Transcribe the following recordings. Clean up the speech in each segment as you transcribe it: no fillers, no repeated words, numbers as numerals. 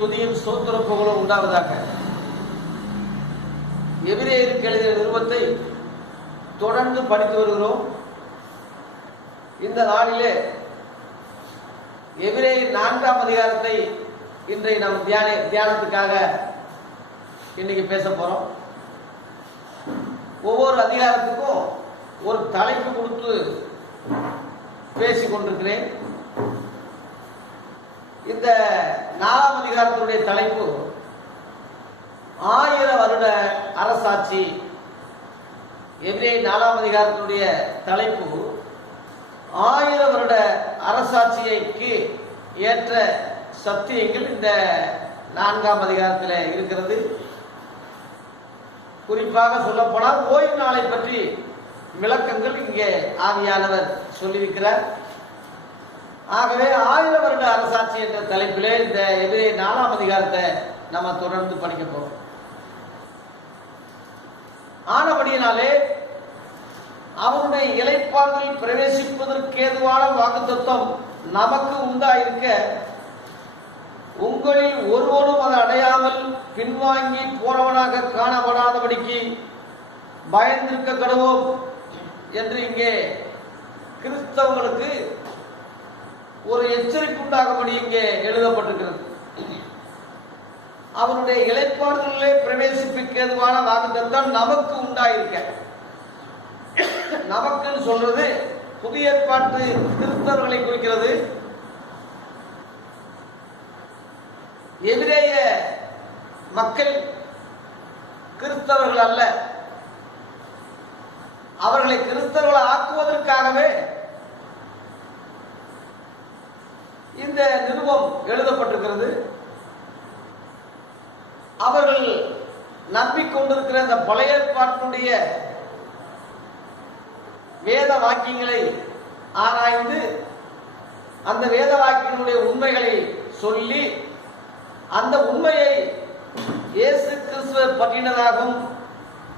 துதியும் ஸ்தோத்திர புகழும் உண்டாவதாக. எபிரேயருக்கு எழுதிய நிருபத்தை தொடர்ந்து படித்து வருகிறோம். இந்த நாளிலே எபிரேயர் 4ஆம் அதிகாரத்தை இன்றைய நாம் தியானத்துக்காக இன்னைக்கு பேச போறோம். ஒவ்வொரு அதிகாரத்துக்கும் ஒரு தலைப்பு கொடுத்து பேசிக் கொண்டிருக்கிறேன். இந்த 4ஆம் அதிகாரத்தினுடைய தலைப்பு 1000 வருட அரசாட்சி. எபிரேயர் 4ஆம் அதிகாரத்தினுடைய தலைப்பு 1000 வருட அரசாட்சிக்கு ஏற்ற சத்தியங்கள் இந்த 4ஆம் அதிகாரத்தில் இருக்கிறது. குறிப்பாக சொல்லப்போனால் ஓய்வு நாளை பற்றி விளக்கங்கள் இங்கே ஆவியானவர் சொல்லியிருக்கிறார். ஆகவே 1000 வருட அரசாட்சி என்ற தலைப்பிலே இந்த எபிரேயர் 4ஆம் அதிகாரத்தை நம்ம தொடர்ந்து படிக்க போறோம். ஆனபடியினாலே அவருடைய இளைப்பாறுதலில் பிரவேசிப்பதற்கு ஏதுவான வாக்குத்தத்தம் நமக்கு உண்டாயிருக்க, உங்களில் ஒருவனும் அதை அடையாமல் பின்வாங்கி போனவனாக காணப்படாதபடிக்கு பயந்திருக்க கடவோம் என்று இங்கே கிறிஸ்தவங்களுக்கு ஒரு எச்சரிப்பு உண்டாகும்படி இங்கே எழுதப்பட்டிருக்கிறது. அவருடைய இளைப்பாறுதலிலே பிரவேசிப்புக்கு ஏதுவான வாக்குத்தத்தம் நமக்கு உண்டாயிருக்க. நமக்குன்னு சொல்றது புதிய ஏற்பாட்டு கிறிஸ்தவர்களை குறிக்கிறது. எபிரேய மக்கள் கிறிஸ்தவர்கள் அல்ல. அவர்களை கிறிஸ்தவர்கள் ஆக்குவதற்காகவே இந்த நிருபம் எழுதப்பட்டிருக்கிறது. அவர்கள் நம்பிக்கொண்டிருக்கிற இந்த பழைய ஏற்பாட்டினுடைய வேத வாக்கியங்களை ஆராய்ந்து அந்த வேத வாக்கியங்களுடைய உண்மைகளை சொல்லி அந்த உண்மையை இயேசு கிறிஸ்துவ பற்றினதாகவும்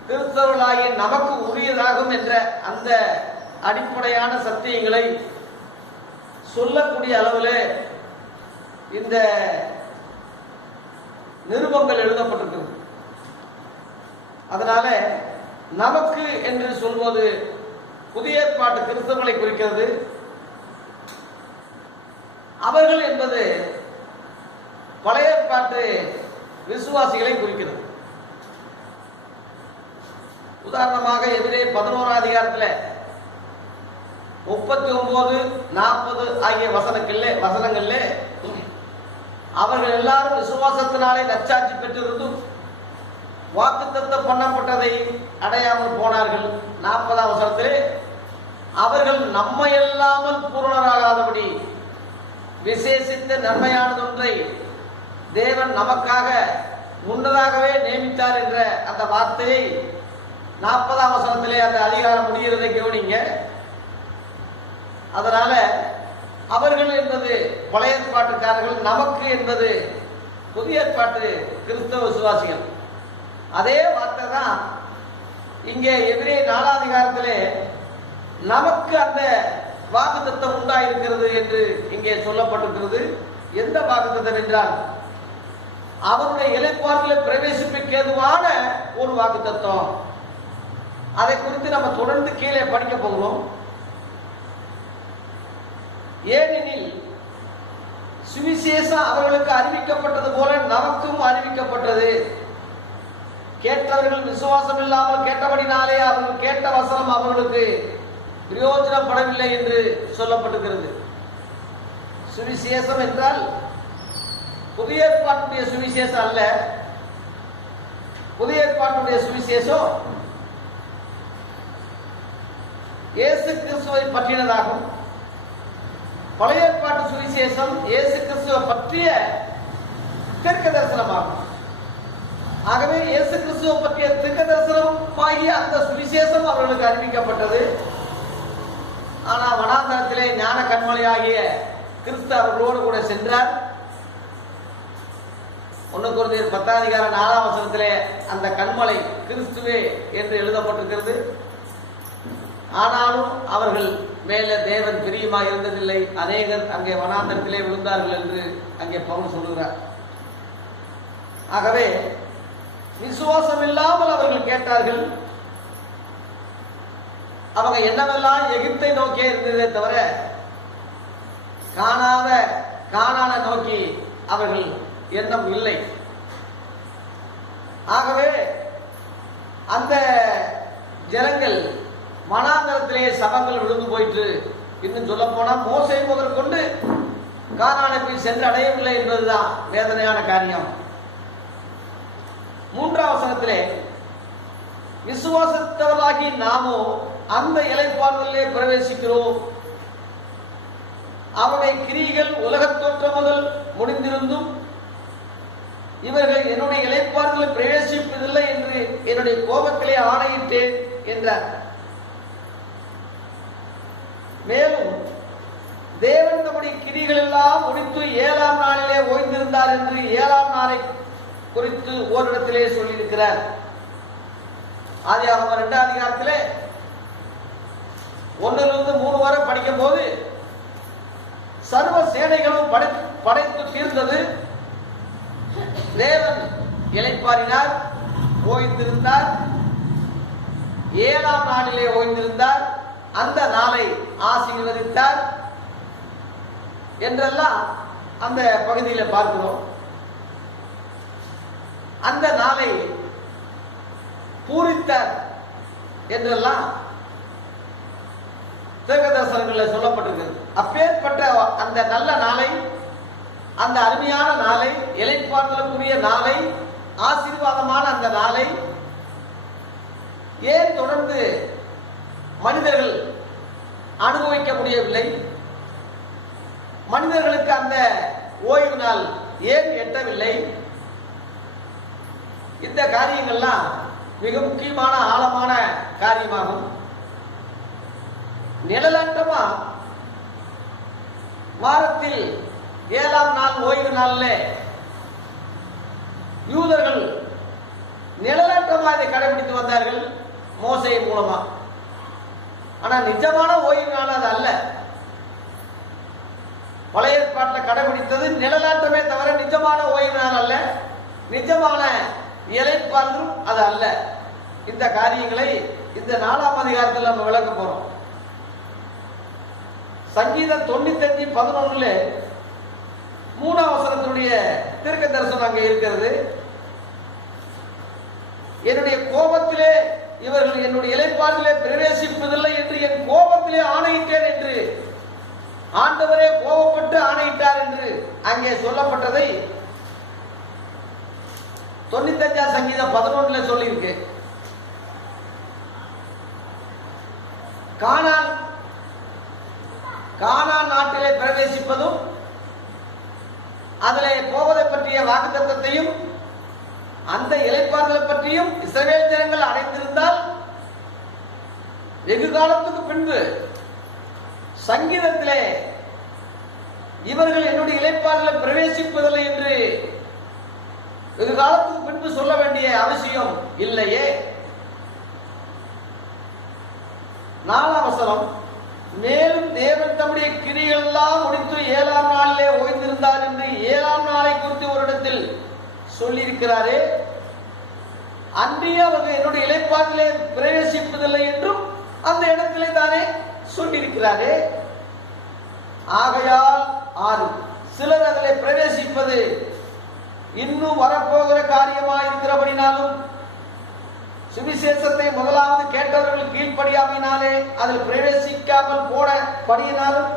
கிறிஸ்தவர்களாகிய நமக்கு உரியதாகும் என்ற அந்த அடிப்படையான சத்தியங்களை சொல்லக்கூடிய அளவில் இந்த நிருபங்கள் எழுதப்பட்டிருக்கிறது. அதனால நமக்கு என்று சொல்வது புதிய ஏற்பாட்டு கிறிஸ்தவர்களை குறிக்கிறது. அவர்கள் என்பது பழைய ஏற்பாட்டு விசுவாசிகளை குறிக்கிறது. உதாரணமாக எபிரேயர் 11ஆம் அதிகாரத்தில் 39, 40 ஆகிய வசனங்கள்ல அவர்கள் எல்லாரும் விசுவாசத்தினாலே நற்சாட்சி பெற்றிருந்தும் வாக்குத்தத்தம் பண்ணப்பட்டதை அடையாமல் போனார்கள். 40ஆம் வசனத்திலே அவர்கள் நம்மை இல்லாமல் பூரணராகாதபடி விசேஷித்த நன்மையானதொன்றை தேவன் நமக்காக முன்னதாகவே நியமித்தார் என்ற அந்த வார்த்தையை 40ஆம் வசனத்திலே அந்த அதிகாரம் முடிகிறதை கவனிங்க. அதனால அவர்கள் என்பது பழைய ஏற்பாட்டுக்காரர்கள், நமக்கு என்பது புதிய ஏற்பாட்டு கிறிஸ்தவ விசுவாசிகள். அதே வார்த்தை தான் இங்கே எபிரேயர் 4ஆம் அதிகாரத்திலே நமக்கு அந்த வாக்குத்தத்தம் உண்டாயிருக்கிறது என்று இங்கே சொல்லப்பட்டிருக்கிறது. எந்த வாக்குத்தத்தம் என்றால் அவருடைய இளைப்பாறுதலில் பிரவேசிப்புக்கு ஏதுவான ஒரு வாக்குத்தத்தம். அதை குறித்து நம்ம தொடர்ந்து கீழே படிக்க போகிறோம். ஏனெனில் சுவிசேஷம் அவர்களுக்கு அறிவிக்கப்பட்டது போல நமக்கும் அறிவிக்கப்பட்டது. கேட்டவர்கள் விசுவாசம் இல்லாமல் கேட்டபடினாலே அவர்கள் கேட்ட வசனம் அவர்களுக்கு பிரயோஜனப்படவில்லை என்று சொல்லப்பட்டிருக்கிறது. சுவிசேஷம் என்றால் புதிய ஏற்பாட்டுடைய சுவிசேஷம் அல்ல. புதிய ஏற்பாட்டுடைய சுவிசேஷம் இயேசு கிறிஸ்துவை பற்றினதாகும். பழைய ஏற்பாட்டு சுவிசேஷம் இயேசு கிறிஸ்துவை பற்றிய தீர்க்க தரிசனமாகும். ஆகவே இயேசு கிறிஸ்துவை பற்றிய தீர்க்க தரிசனமாகிய அந்த சுவிசேஷம் அவர்களுக்கு அறிவிக்கப்பட்டது. ஆனால் வனாந்தரத்திலே ஞான கண்மலையாகிய கிறிஸ்து அவர்களோடு கூட சென்றார். 1 கொரிந்தியர் 10ஆம் அதிகாரம் 4ஆம் வசனத்திலே அந்த கண்மலை கிறிஸ்துவே என்று எழுதப்பட்டிருக்கிறது. ஆனாலும் அவர்கள் மேலே தேவன் பிரியமாக இருந்ததில்லை. அநேகர் அங்கே வனாந்தரத்திலே விழுந்தார்கள் என்று அங்கே பவுல் சொல்லுகிறார். ஆகவே விசுவாசம் இல்லாமல் அவர்கள் கேட்டார்கள். அவங்க என்னவெல்லாம் எகிப்தை நோக்கியே இருந்ததே தவிர கானானை நோக்கி அவர்கள் எண்ணம் இல்லை. ஆகவே அந்த ஜனங்கள் வனாந்தரத்திலேயே சபங்கள் விழுந்து போயிட்டு, இன்னும் சொல்ல போனா மோசே முதற்கொண்டு கானானை போய் சென்று அடையவில்லை என்பதுதான் வேதனையான காரியம். 3ஆம் வசனத்திலே விசுவாசத்தவர்களாகி நாமோ அந்த இளைப்பாறுதலிலே பிரவேசிக்கிறோம். அவருடைய கிரியைகள் உலகத் தோற்றம் முதல் முடிந்திருந்தும் இவர்கள் என்னுடைய இளைப்பாறுதலில் பிரவேசிப்பதில்லை என்று என்னுடைய கோபத்திலே ஆணையிட்டேன் என்றார். மேலும் தேவன் தம்முடைய கிரிகள் எல்லாம் முடித்து 7ஆம் நாளிலே ஓய்ந்திருந்தார் என்று 7ஆம் நாளை குறித்து ஓரிடத்திலே சொல்லியிருக்கிறார். ஆதியாகமம் 2ஆம் அதிகாரத்திலே 1லிருந்து 3 வரை படிக்கும் போது சர்வ சேனைகளும் படைத்து தீர்ந்தது. தேவன் இளைப்பாறினார், ஓய்ந்திருந்தார், 7ஆம் நாளிலே ஓய்ந்திருந்தார், அந்த நாளை ஆசீர்வதித்தார் என்றெல்லாம் அந்த பகுதியில் பார்க்கிறோம். அந்த நாளை பூரித்தார் என்றெல்லாம் தீர்க்க தரிசனங்களில் சொல்லப்பட்டிருக்கிறது. அப்பேற்பட்ட அந்த நல்ல நாளை, அந்த அருமையான நாளை, இளைப்பாறுதலுக்குரிய நாளை, ஆசீர்வாதமான அந்த நாளை ஏன் தொடர்ந்து மனிதர்கள் அனுபவிக்க முடியவில்லை? மனிதர்களுக்கு அந்த ஓய்வு நாள் ஏன் எட்டவில்லை? இந்த காரியங்கள்லாம் மிக முக்கியமான ஆழமான காரியமாகும். நிழலாட்டமா வாரத்தில் 7ஆம் நாள் ஓய்வு நாளில் யூதர்கள் நிழலாட்டமா இதை கடைபிடித்து வந்தார்கள் மோசே மூலமா. ஆனா நிஜமான ஓய்வு நாள் அது அல்ல. பழைய ஏற்பாட்டில் கடைபிடித்தது நிழலாட்டமே தவிர நிஜமான ஓய்வு நாள் அல்ல, நிஜமான இளைப்பாறுதல் அது அல்ல. இந்த காரியங்களை இந்த 4ஆம் அதிகாரத்தில் நம்ம விளக்க போறோம். சங்கீதம் 95:11 3ஆம் வசனத்தினுடைய தீர்க்க தரிசனம் அங்கே இருக்கிறது. என்னுடைய கோபத்திலே இவர்கள் என்னுடைய இளைப்பாறுதலே பிரவேசிப்பதில்லை என்று என் கோபத்திலே ஆணையிட்டேன் என்று ஆண்டவரே கோபப்பட்டு ஆணையிட்டார் என்று அங்கே சொல்லப்பட்டதை 95ஆம் சங்கீதம் 11 சொல்லியிருக்கு. கானான் நாட்டிலே பிரவேசிப்பதும் அதிலே போவதை பற்றிய வாக்குத்தத்தத்தையும் அந்த இளைப்பாறுதலை பற்றியும் இஸ்ரவேல் ஜனங்கள் அடைந்திருந்தால் வெகு காலத்துக்கு பின்பு சங்கீதத்திலே இவர்கள் என்னுடைய இளைப்பாறுதலை பிரவேசிப்பதில்லை என்று வெகு காலத்துக்கு பின்பு சொல்ல வேண்டிய அவசியம் இல்லையே. 4ஆம் வசனம், மேலும் தேவன் தம்முடைய கிரிகள் எல்லாம் முடித்து 7ஆம் நாளிலே ஓய்ந்திருந்தார் என்று 7ஆம் நாளை குறித்து ஒரு இடத்தில் சொல்லியிருக்கிறாரே, அன்றைய அவர்கள் என்னுடைய இளைப்பாறுதலே பிரவேசிப்பதில்லை என்றும் அந்த இடத்திலே தானே சொல்லியிருக்கிறாரே. ஆகையால் 6 சிலர் அதிலே பிரவேசிப்பது இன்னும் வரப்போகிற காரியமாயிருக்கிறபடினாலும் சுவிசேஷத்தை முதலாவது கேட்டவர்கள் கீழ்ப்படியாமையினாலே அதில் பிரவேசிக்காமல் போன படியினாலும்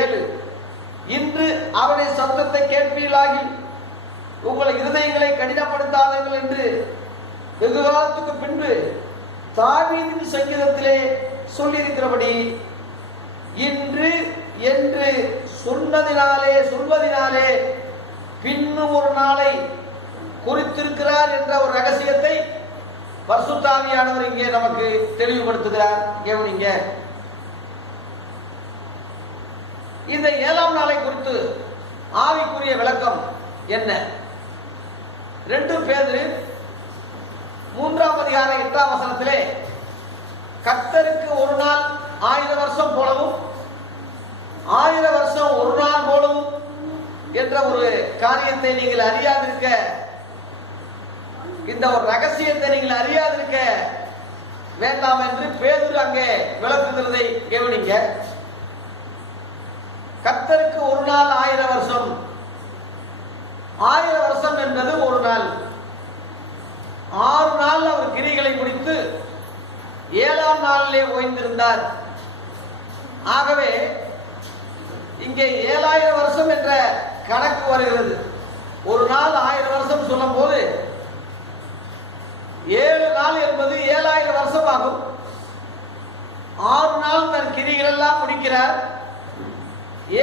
7 இன்று அவருடைய சத்தத்தை கேட்பீர்களாகி உங்கள் இருதயங்களை கடினப்படுத்தாதீர்கள் என்று வெகு காலத்துக்கு பின்பு தாவீதின் சங்கீதத்திலே சொல்லியிருக்கிறபடி இன்று என்று சொல்வதினாலே பின்னும் ஒரு நாளை குறித்திருக்கிறார் என்ற ஒரு ரகசியத்தை பரிசுத்த ஆவியானவர் இங்கே நமக்கு தெளிவுபடுத்துகிறார். கவனிங்க, இந்த 7ஆம் நாளை குறித்து ஆவிக்குரிய விளக்கம் என்ன? 2 பேதுரு 3ஆம் அதிகாரம் 8ஆம் வசனத்திலே கர்த்தருக்கு ஒரு நாள் 1000 வருஷம் போலவும் 1000 வருஷம் ஒரு நாள் போலவும் என்ற ஒரு காரியத்தை நீங்கள் அறியாதிருக்க இந்த ஒரு ரகசியத்தை நீங்கள் அறியாதிருக்க வேண்டாம் என்று பேதுரு அங்கே விளக்குகிறதை கவனிங்க. கர்த்தருக்கு ஒரு நாள் 1000 வருஷம். 1000 வருஷம் என்பது ஒரு நாள். 6 நாள் அவர் கிரிகளை முடித்து 7ஆம் நாளிலே ஓய்ந்திருந்தார். ஆகவே இங்கே 7000 வருஷம் என்ற கணக்கு வருகிறது. ஒரு நாள் 1000 வருஷம் சொல்லும் போது 7 நாள் என்பது 7000 வருஷம் ஆகும். 6 நாள் தன் கிரிகள் எல்லாம் முடிக்கிறார்.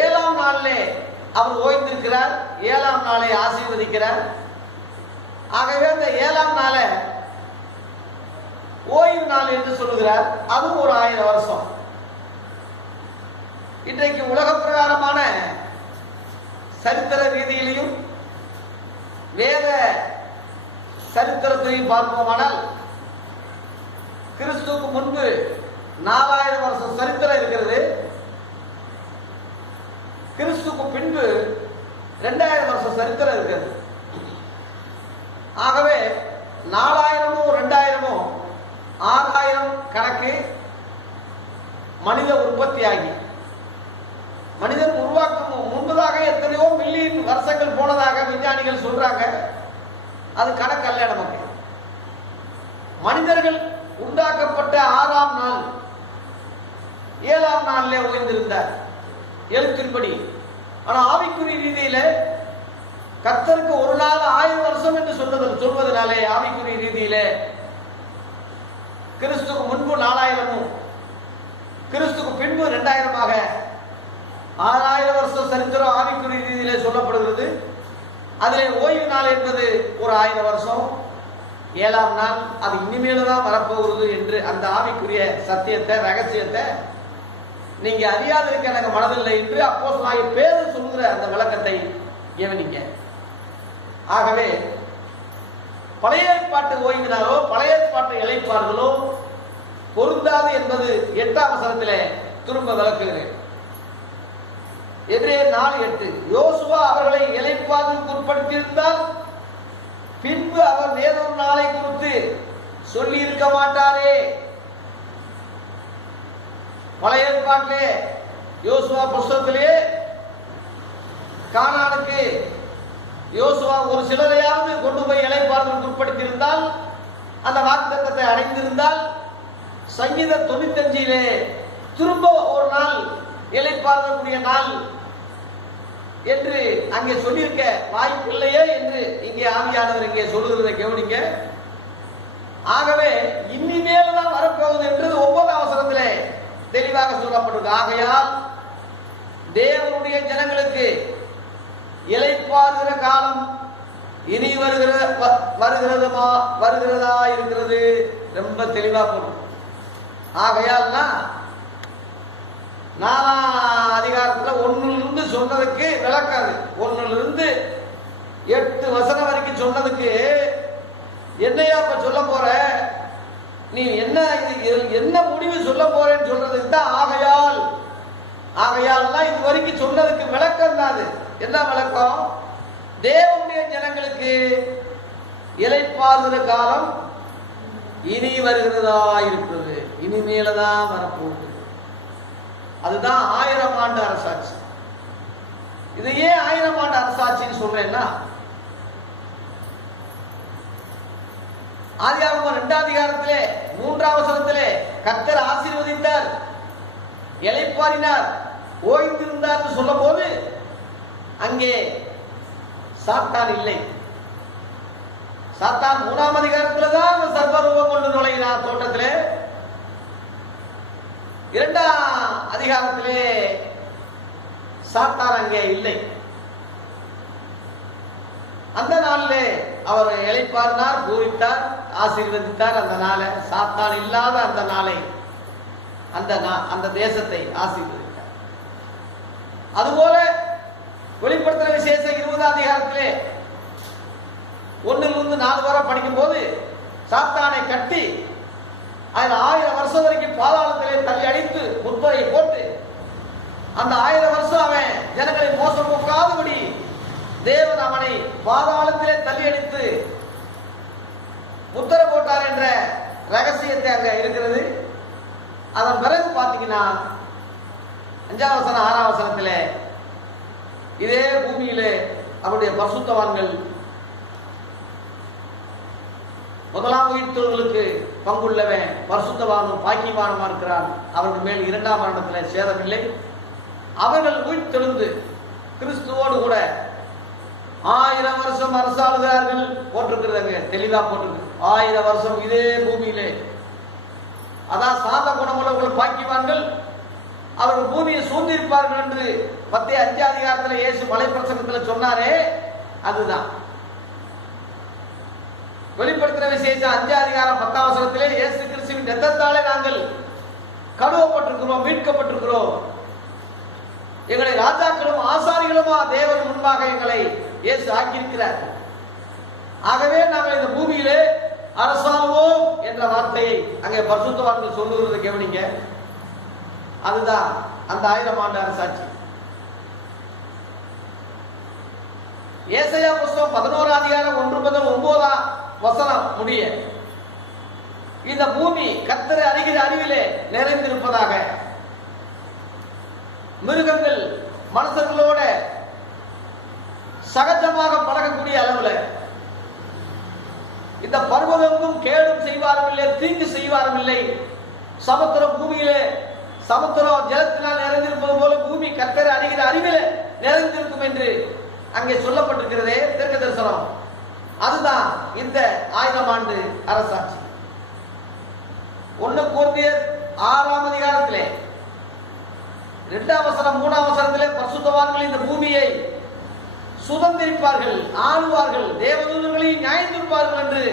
7ஆம் நாளிலே அவர் ஓய்ந்திருக்கிறார். 7ஆம் நாளை ஆசீர்வதிக்கிறார். ஆகவே அந்த 7ஆம் நாளை ஓய்வு நாள் என்று சொல்லுகிறார். அதுவும் ஒரு 1000 வருஷம். இன்றைக்கு உலக பிரகாரமான சரித்திர ரீதியிலையும் வேத சரித்திரத்தையும் பார்ப்போமானால் கிறிஸ்துவுக்கு முன்பு 4000 வருஷம் சரித்திரம் இருக்கிறது. கிறிஸ்துக்கு பின்பு 2000 வருஷம் சரித்திரம் இருக்கிறது. ஆகவே 4000மும் 2000மும் 6000 கணக்கு மனித உற்பத்தியாகி மனிதன் உருவாக்கும் முன்பதாக எத்தனையோ மில்லியன் வருஷங்கள் போனதாக விஞ்ஞானிகள் சொல்றாங்க. அது கணக்கல்ல. நமக்கு மனிதர்கள் உண்டாக்கப்பட்ட 6ஆம் நாள் 7ஆம் நாளிலே ஓய்ந்திருந்தார் எழுத்தின்படி. ஆனா ஆவிக்குறி ரீதியில கர்த்தருக்கு ஒரு நாள் 1000 வருஷம் என்று சொல்வதனாலே ஆவிக்குறி ரீதியில கிறிஸ்துக்கு முன்பு 4000மும் கிறிஸ்துக்கு பின்பு 2000மாக 6000 வருஷம் சரித்திரம் ஆவிக்குறி ரீதியிலே சொல்லப்படுகிறது. அதிலே ஓய்வு நாள் என்பது ஒரு 1000 வருஷம். 7ஆம் நாள் அது இனிமேல் தான் வரப்போகிறது என்று அந்த ஆவிக்குரிய சத்தியத்தை ரகசியத்தை நீங்க அறியாதிருக்க எனக்கு மனதில்லை என்று அப்போஸ்தலனாகிய பேதுரு சொல்கிற அந்த விளக்கத்தை கவனிங்க. ஆகவே பழைய ஏற்பாட்டு ஓய்வினாலோ பழைய ஏற்பாட்டு இளைப்பாறுதலோ பொருந்தாது என்பது 8ஆம் வசனத்திலே திரும்ப விளக்குகிறேன். எபிரேயர் 4:8 யோசுவா அவர்களை இளைப்பாறுதலுக்கு உட்படுத்தியிருந்தால் பின்பு அவர் வேறொரு நாளை குறித்து சொல்லி இருக்க மாட்டாரே. பழைய ஏற்பாட்டிலே யோசுவா புஸ்தகத்திலே கானானுக்கு யோசுவா ஒரு சிலரையாவது கொண்டு போய் இளைப்பாறுதலுக்கு உட்படுத்தியிருந்தால் அந்த வாக்குத்தத்தத்தை அடைந்திருந்தால் சங்கீதம் 95 திரும்ப ஒரு நாள் இளைப்பாறுதலுடைய நாள் என்று அங்கே சொல்லியிருக்க வாய்ப்பு இல்லையே என்று இங்கே ஆவியானவர் இங்கே சொல்லுகிறதை கவனிங்க. ஆகவே இனிமேல் தான் வரப்போகுது என்று 9ஆம் வசனத்திலே தெளிவாக சொல்லப்பட்டிருக்கு. ஆகையால் தேவனுடைய ஜனங்களுக்கு இளைப்பாறுகிற காலம் இனி வருகிறதா இருக்கிறது. ரொம்ப தெளிவா போடும். ஆகையால்னா 4ஆம் அதிகாரத்துல 1லிருந்து சொன்னதுக்கு விளக்காது. 1லிருந்து 8 வசனம் வரைக்கும் சொன்னதுக்கு என்னையா இப்ப சொல்ல போற, நீ என்ன முடிவு சொல்ல போறேன்னு சொல்றதுக்கு தான் ஆகையால் இது வரைக்கும் சொன்னதுக்கு விளக்கம் தான். அது என்ன விளக்கம்? தேவனுடைய ஜனங்களுக்கு இளைப்பாறுகிற காலம் இனி வருகிறதா இருக்கிறது. இனிமேலதான் வரப்போகுது. அதுதான் 1000 ஆண்டு அரசாட்சி. இது ஏன் 1000 ஆண்டு அரசாட்சின்னு சொல்றேன்னா, ஆதியாகமம் 2ஆம் அதிகாரத்திலே 3ஆம் வசனத்திலே கர்த்தர் ஆசீர்வதித்தார், இளைப்பாறினார், ஓய்ந்திருந்தார் சொல்லும் போது அங்கே சாத்தான் இல்லை. சாத்தான் 3ஆம் அதிகாரத்தில் தான் சர்வரூபம் கொண்டு நுழையினார் தோட்டத்திலே. 2ஆம் அதிகாரத்திலே சாத்தான் அங்கே இல்லை. அந்த நாளிலே அவர் இளைப்பாறினார், பூரித்தார், ஆசீர்வதித்தார். அந்த நாளை சாத்தான் இல்லாத அந்த நாளை அந்த தேசத்தை ஆசீர்வதித்தார். அதுபோல வெளிப்படுத்துகிற விசேஷம் 20ஆம் அதிகாரத்திலே 1லிருந்து 4 வரை படிக்கும் போது சாத்தானை கட்டி அதில் 1000 வருஷம் வரைக்கும் பாதாளத்திலே தள்ளி அடித்து முத்திரை போட்டு அந்த 1000 வருஷம் அவன் ஜனங்களை மோசம் போக்காதபடி தேவன் அவனை பாதாளத்திலே தள்ளி அடித்து ரகசியத்தை அங்க இருக்கிறது. அதன் பிறகு பார்த்தீங்கன்னா 5ஆம் வசனம் 6ஆம் வசனத்தில் இதே பூமியிலே அவருடைய பரிசுத்தவான்கள் முதலாம் உயிர்த்தெழுதலுக்கு பங்குள்ளவன் பரிசுத்தவானும் பாக்கியவானுமா இருக்கிறான், அவர்கள் மேல் 2ஆம் மரணத்தில் சேதமில்லை. அவர்கள் உயிர்த்தெழுந்து கிறிஸ்துவோடு கூட 1000 வருஷம் அரசாளுகிறார்கள் போட்டிருக்கிறது. தெளிவா போட்டிருக்கு 1000 வருஷம் இதே பூமியிலே. அதான் சாந்த குணமுள்ளவர்கள் பாக்கியவான்கள், அவர்கள் பூமியை சூழ்ந்திருப்பார்கள் என்று 10:5 அதிகாரத்தில் இயேசு மலை பிரசங்கத்தில் சொன்னாரே, அதுதான் வெளிப்படுத்தின விசேஷம் 5 அதிகாரம் 10ஆம் வசனத்திலே இயேசு கிறிஸ்துவின் இரத்தத்தாலே நாங்கள் கழுவப்பட்டிருக்கிறோம், மீட்கப்பட்டிருக்கிறோம். எங்களை ராஜாக்களும் ஆசாரிகளுமா தேவன் முன்பாக எங்களை இயேசு ஆக்கியிருக்கிறார். ஆகவே நாங்கள் இந்த பூமியிலே அரசாளுவோம் என்ற வார்த்தையை அங்கே பரிசுத்தவான்கள் சொல்லுகிறதை கவனிங்க. அதுதான் அந்த 1000 ஆண்டு அரசாட்சி. ஏசாயா புஸ்தகம் 11ஆம் அதிகாரம் 1 முதல் 9ஆம் வசனம் முடிய இந்த பூமி கர்த்தரை அறிகிற அறிவிலே நிறைந்திருப்பதாக, மிருகங்கள் மனுஷர்களோட சகஜமாக பழகக்கூடிய அளவுல, இந்த பர்வதமும் கேடும் செய்வாரும் இல்லை, தீங்கு செய்வாரும் இல்லை. சமுத்திரம் பூமியிலே சமுத்திரம் ஜலத்தினால் நிறைந்திருப்பது போல பூமி கர்த்தரை அறிகிற அறிவிலே நிறைந்திருக்கும் என்று அங்கே சொல்லப்பட்டிருக்கிறதே தீர்க்க தரிசனம். அதுதான் இந்த 1000 ஆண்டு அரசாட்சி. 1 கொரிந்தியர் 6ஆம் அதிகாரத்திலே 2ஆம் வசனம் 3ஆம் வசனத்திலே பரிசுத்தவான்கள் இந்த பூமியை சுதந்திரிப்பார்கள், ஆளுவார்கள், தேவதூதர்களை நியாயந்திருப்பார்கள் என்று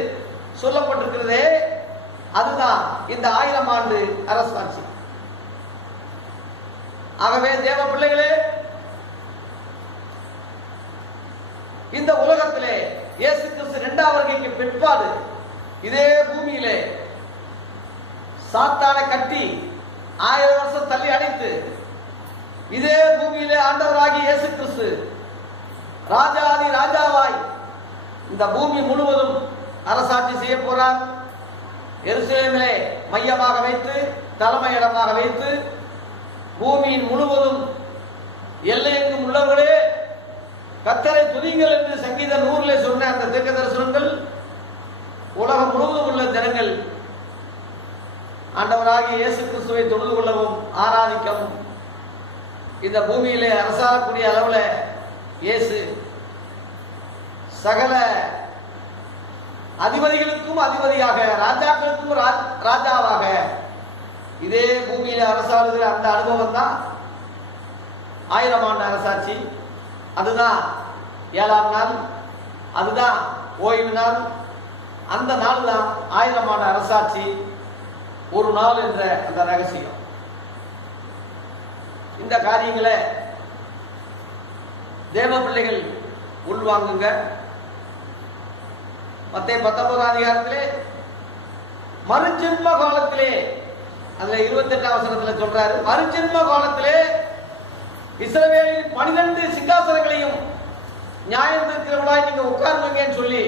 சொல்லப்பட்டிருக்கிறதே, அதுதான் இந்த 1000 ஆண்டு அரசாட்சி. ஆகவே தேவ பிள்ளைகளே, இந்த உலகத்திலே இயேசு கிறிஸ்து 2ஆம் வருகைக்கு பிற்பாடு இதே பூமியிலே சாத்தானை கட்டி 1000 வருஷம் தள்ளி அடித்து இதே பூமியிலே ஆண்டவராகி இயேசு கிறிஸ்து ராஜாதி ராஜாவாய் இந்த பூமி முழுவதும் அரசாட்சி செய்ய போறார். எருசலேமிலே மையமாக வைத்து, தலைமையிடமாக வைத்து, பூமியின் முழுவதும் எல்லையெங்கும் உள்ளவர்களே கர்த்தரை துதியுங்கள் என்று சங்கீத 100 சொன்ன அந்த தீர்க்க தரிசனங்கள் உலகம் முழுவதும் உள்ள ஜனங்கள் ஆண்டவராகிய இயேசு கிறிஸ்துவை தொழுது கொள்ளவும் ஆராதிக்கவும் இந்த பூமியிலே அரசாளக்கூடிய அளவுல இயேசு சகல அதிபதிகளுக்கும் அதிபதியாக, ராஜாக்களுக்கும் ராஜாவாக இதே பூமியில அரசாளுகிற அந்த அனுபவம் தான் 1000 ஆண்டு அரசாட்சி. அதுதான் 7ஆம் நாள், அதுதான் ஓய்வு நாள். அந்த நாள் தான் 1000 ஆண்டு அரசாட்சி, ஒரு நாள் என்ற அந்த ரகசியம். இந்த காரியங்களை தேவ பிள்ளைகள் உள்வாங்குங்க. மத்தேயு 19ஆம் அதிகாரத்திலே மறுஜென்ம காலத்திலே, அதுல 28ஆம் வசனத்தில் சொல்றாரு, மறுஜென்ம காலத்திலே இஸ்ரவேலின் 12 சிங்காசனங்களையும் நியாயம் இருக்கிறவர்களாய் நீங்க உட்கார்ந்துங்கன்னு சொல்லி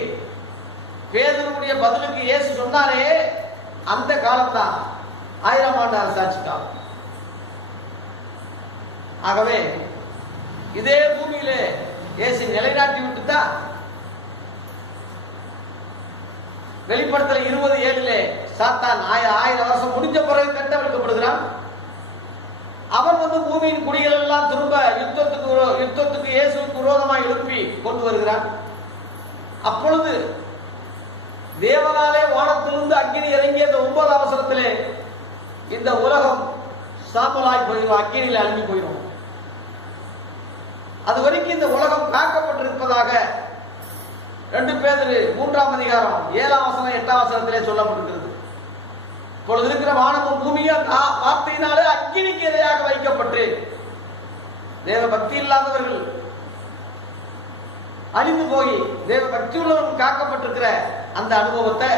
பேதுருவுடைய பதிலுக்கு இயேசு சொன்னாரே, அந்த காலம் தான் 1000 ஆண்டு அரசாட்சி காலம். ஆகவே இதே பூமியிலே இயேசு நிலைநாட்டி விட்டுதான் வெளிப்படுத்தல் 20:7 சாத்தான் 1000 வருஷம் முடிஞ்ச பிறகு கட்டவிழ்க்கப்படுகிறான். அவன் பூமியின் குடிகள் எல்லாம் திரும்ப யுத்தத்துக்கு இயேசுவுக்கு விரோதமாக எழுப்பி கொண்டு வருகிறான். அப்பொழுது தேவனாலே வானத்திலிருந்து அக்கினி இறங்கிய இந்த 9ஆம் வசனத்திலே இந்த உலகம் சாம்பலாய் போயிடும், அக்கினியில் அழிஞ்சு போயிடும். அது வரைக்கும் இந்த உலகம் காக்கப்பட்டிருப்பதாக 2 பேதுரு 3ஆம் அதிகாரம் 7ஆம் வசனம் 8ஆம் வசனத்திலே சொல்லப்பட்டிருக்கிறது. இப்பொழுது இருக்கிற வானமும் பூமியும் வார்த்தையினாலே அக்கினிக்கு எதிராக வைக்கப்பட்டு தேவ பக்தி இல்லாதவர்கள் அழிந்து போய் தேவ பக்தி உள்ளவர்கள் காக்கப்பட்டிருக்கிற அந்த அனுபவத்தை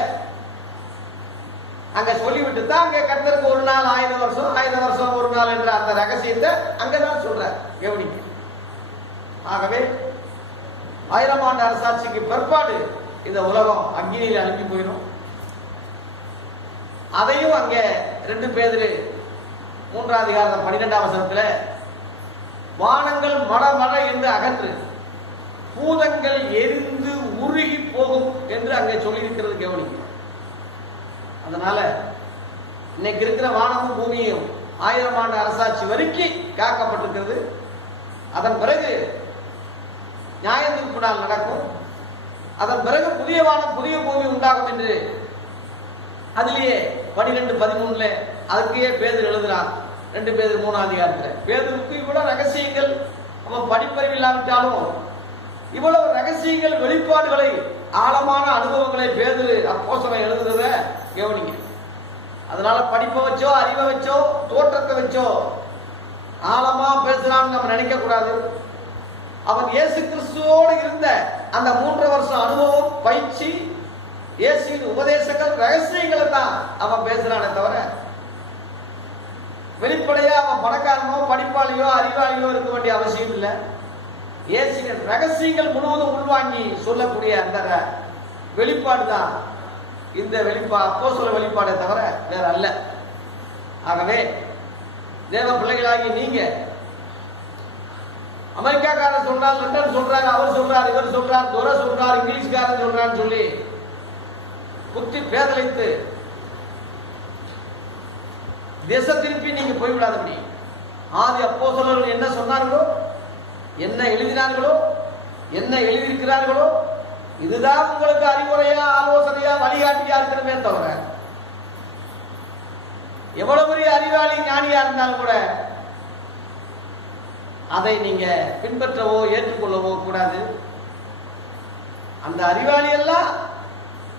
அங்க சொல்லிவிட்டு தான் அங்க கர்த்தருக்கு ஒரு நாள் 1000 வருஷம், 1000 வருஷம் ஒரு நாள் என்ற அந்த ரகசியத்தை அங்கதான் சொல்ற கவனிக்க. ஆகவே 1000 ஆண்டு அரசாட்சிக்கு பிற்பாடு இந்த உலகம் அக்னியில் அனுப்பி போயிடும். அதையும் அங்கே 2 பேதுரு 3ஆம் அதிகாரம் 12ஆம் வசனத்துல வானங்கள் மட மட என்று அகன்று பூதங்கள் எரிந்து உருகி போகும் என்று அங்கே சொல்லியிருக்கிறது கவனிக்க. அதனால இன்னைக்கு இருக்கிற வானமும் பூமியும் 1000 ஆண்டு அரசாட்சி வரைக்கும் காக்கப்பட்டிருக்கிறது. அதன் பிறகு நியாயத்தீர்ப்பு நாள் நடக்கும். அதன் பிறகு புதிய வானம் புதிய பூமி உண்டாகும் என்று அதிலேயே 12:13 அதுக்கே பேதுரு எழுதுறான். 2 பேதுரு 3ஆம் அதிகாரத்தில் பேதுருக்கு இவ்வளவு ரகசியங்கள் அவன் படிப்பறிவு இல்லாவிட்டாலும் இவ்வளவு ரகசியங்கள் வெளிப்பாடுகளை ஆழமான அனுபவங்களை பேதுரு அப்போஸ்தலன் எழுதுறத கவனிங்க. அதனால படிப்பை வச்சோ அறிவை வச்சோ தோற்றத்தை வச்சோ ஆழமா பேசுறான்னு நம்ம நினைக்க கூடாது. அவன் இயேசு கிறிஸ்துவோடு இருந்த அந்த 3 வருஷம் அனுபவம் பயிற்சி இயேசுவின் உபதேசங்கள் ரகசியங்களை தான் அவன் பேசுறானே தவிர வெளிப்படையா அவன் பணக்காரனோ படிப்பாளியோ அறிவாளியோ இருக்க வேண்டிய அவசியம் இல்லை. இயேசுவின் ரகசியங்கள் முழுவதும் உள்வாங்கி சொல்லக்கூடிய அந்த வெளிப்பாடு தான் இந்த அப்போஸ்தல வெளிப்பாடை தவிர வேற அல்ல. ஆகவே தேவ பிள்ளைகளாகி நீங்க அமெரிக்காக்காரன் சொல்றார், லண்டன் சொல்றாரு, அவர் சொல்றார், இவர் சொல்றார், துரை சொல்றார், இங்கிலீஷ்காரன் சொல்றான்னு சொல்லி குத்தி பேதலித்து திசை திருப்பி நீங்க போய்விடாதபடி ஆதி அப்போஸ்தலர்கள் என்ன சொன்னார்களோ, என்ன எழுதினார்களோ, என்ன எழுதியிருக்கிறார்களோ இதுதான் உங்களுக்கு அறிவுரையா ஆலோசனையா வழிகாட்டியா இருக்கணுமே தவிர எவ்வளவு பெரிய அறிவாளி ஞானியா இருந்தாலும் கூட அதை நீங்க பின்பற்றவோ ஏற்றுக்கொள்ளவோ கூடாது. அந்த அறிவாளி எல்லாம்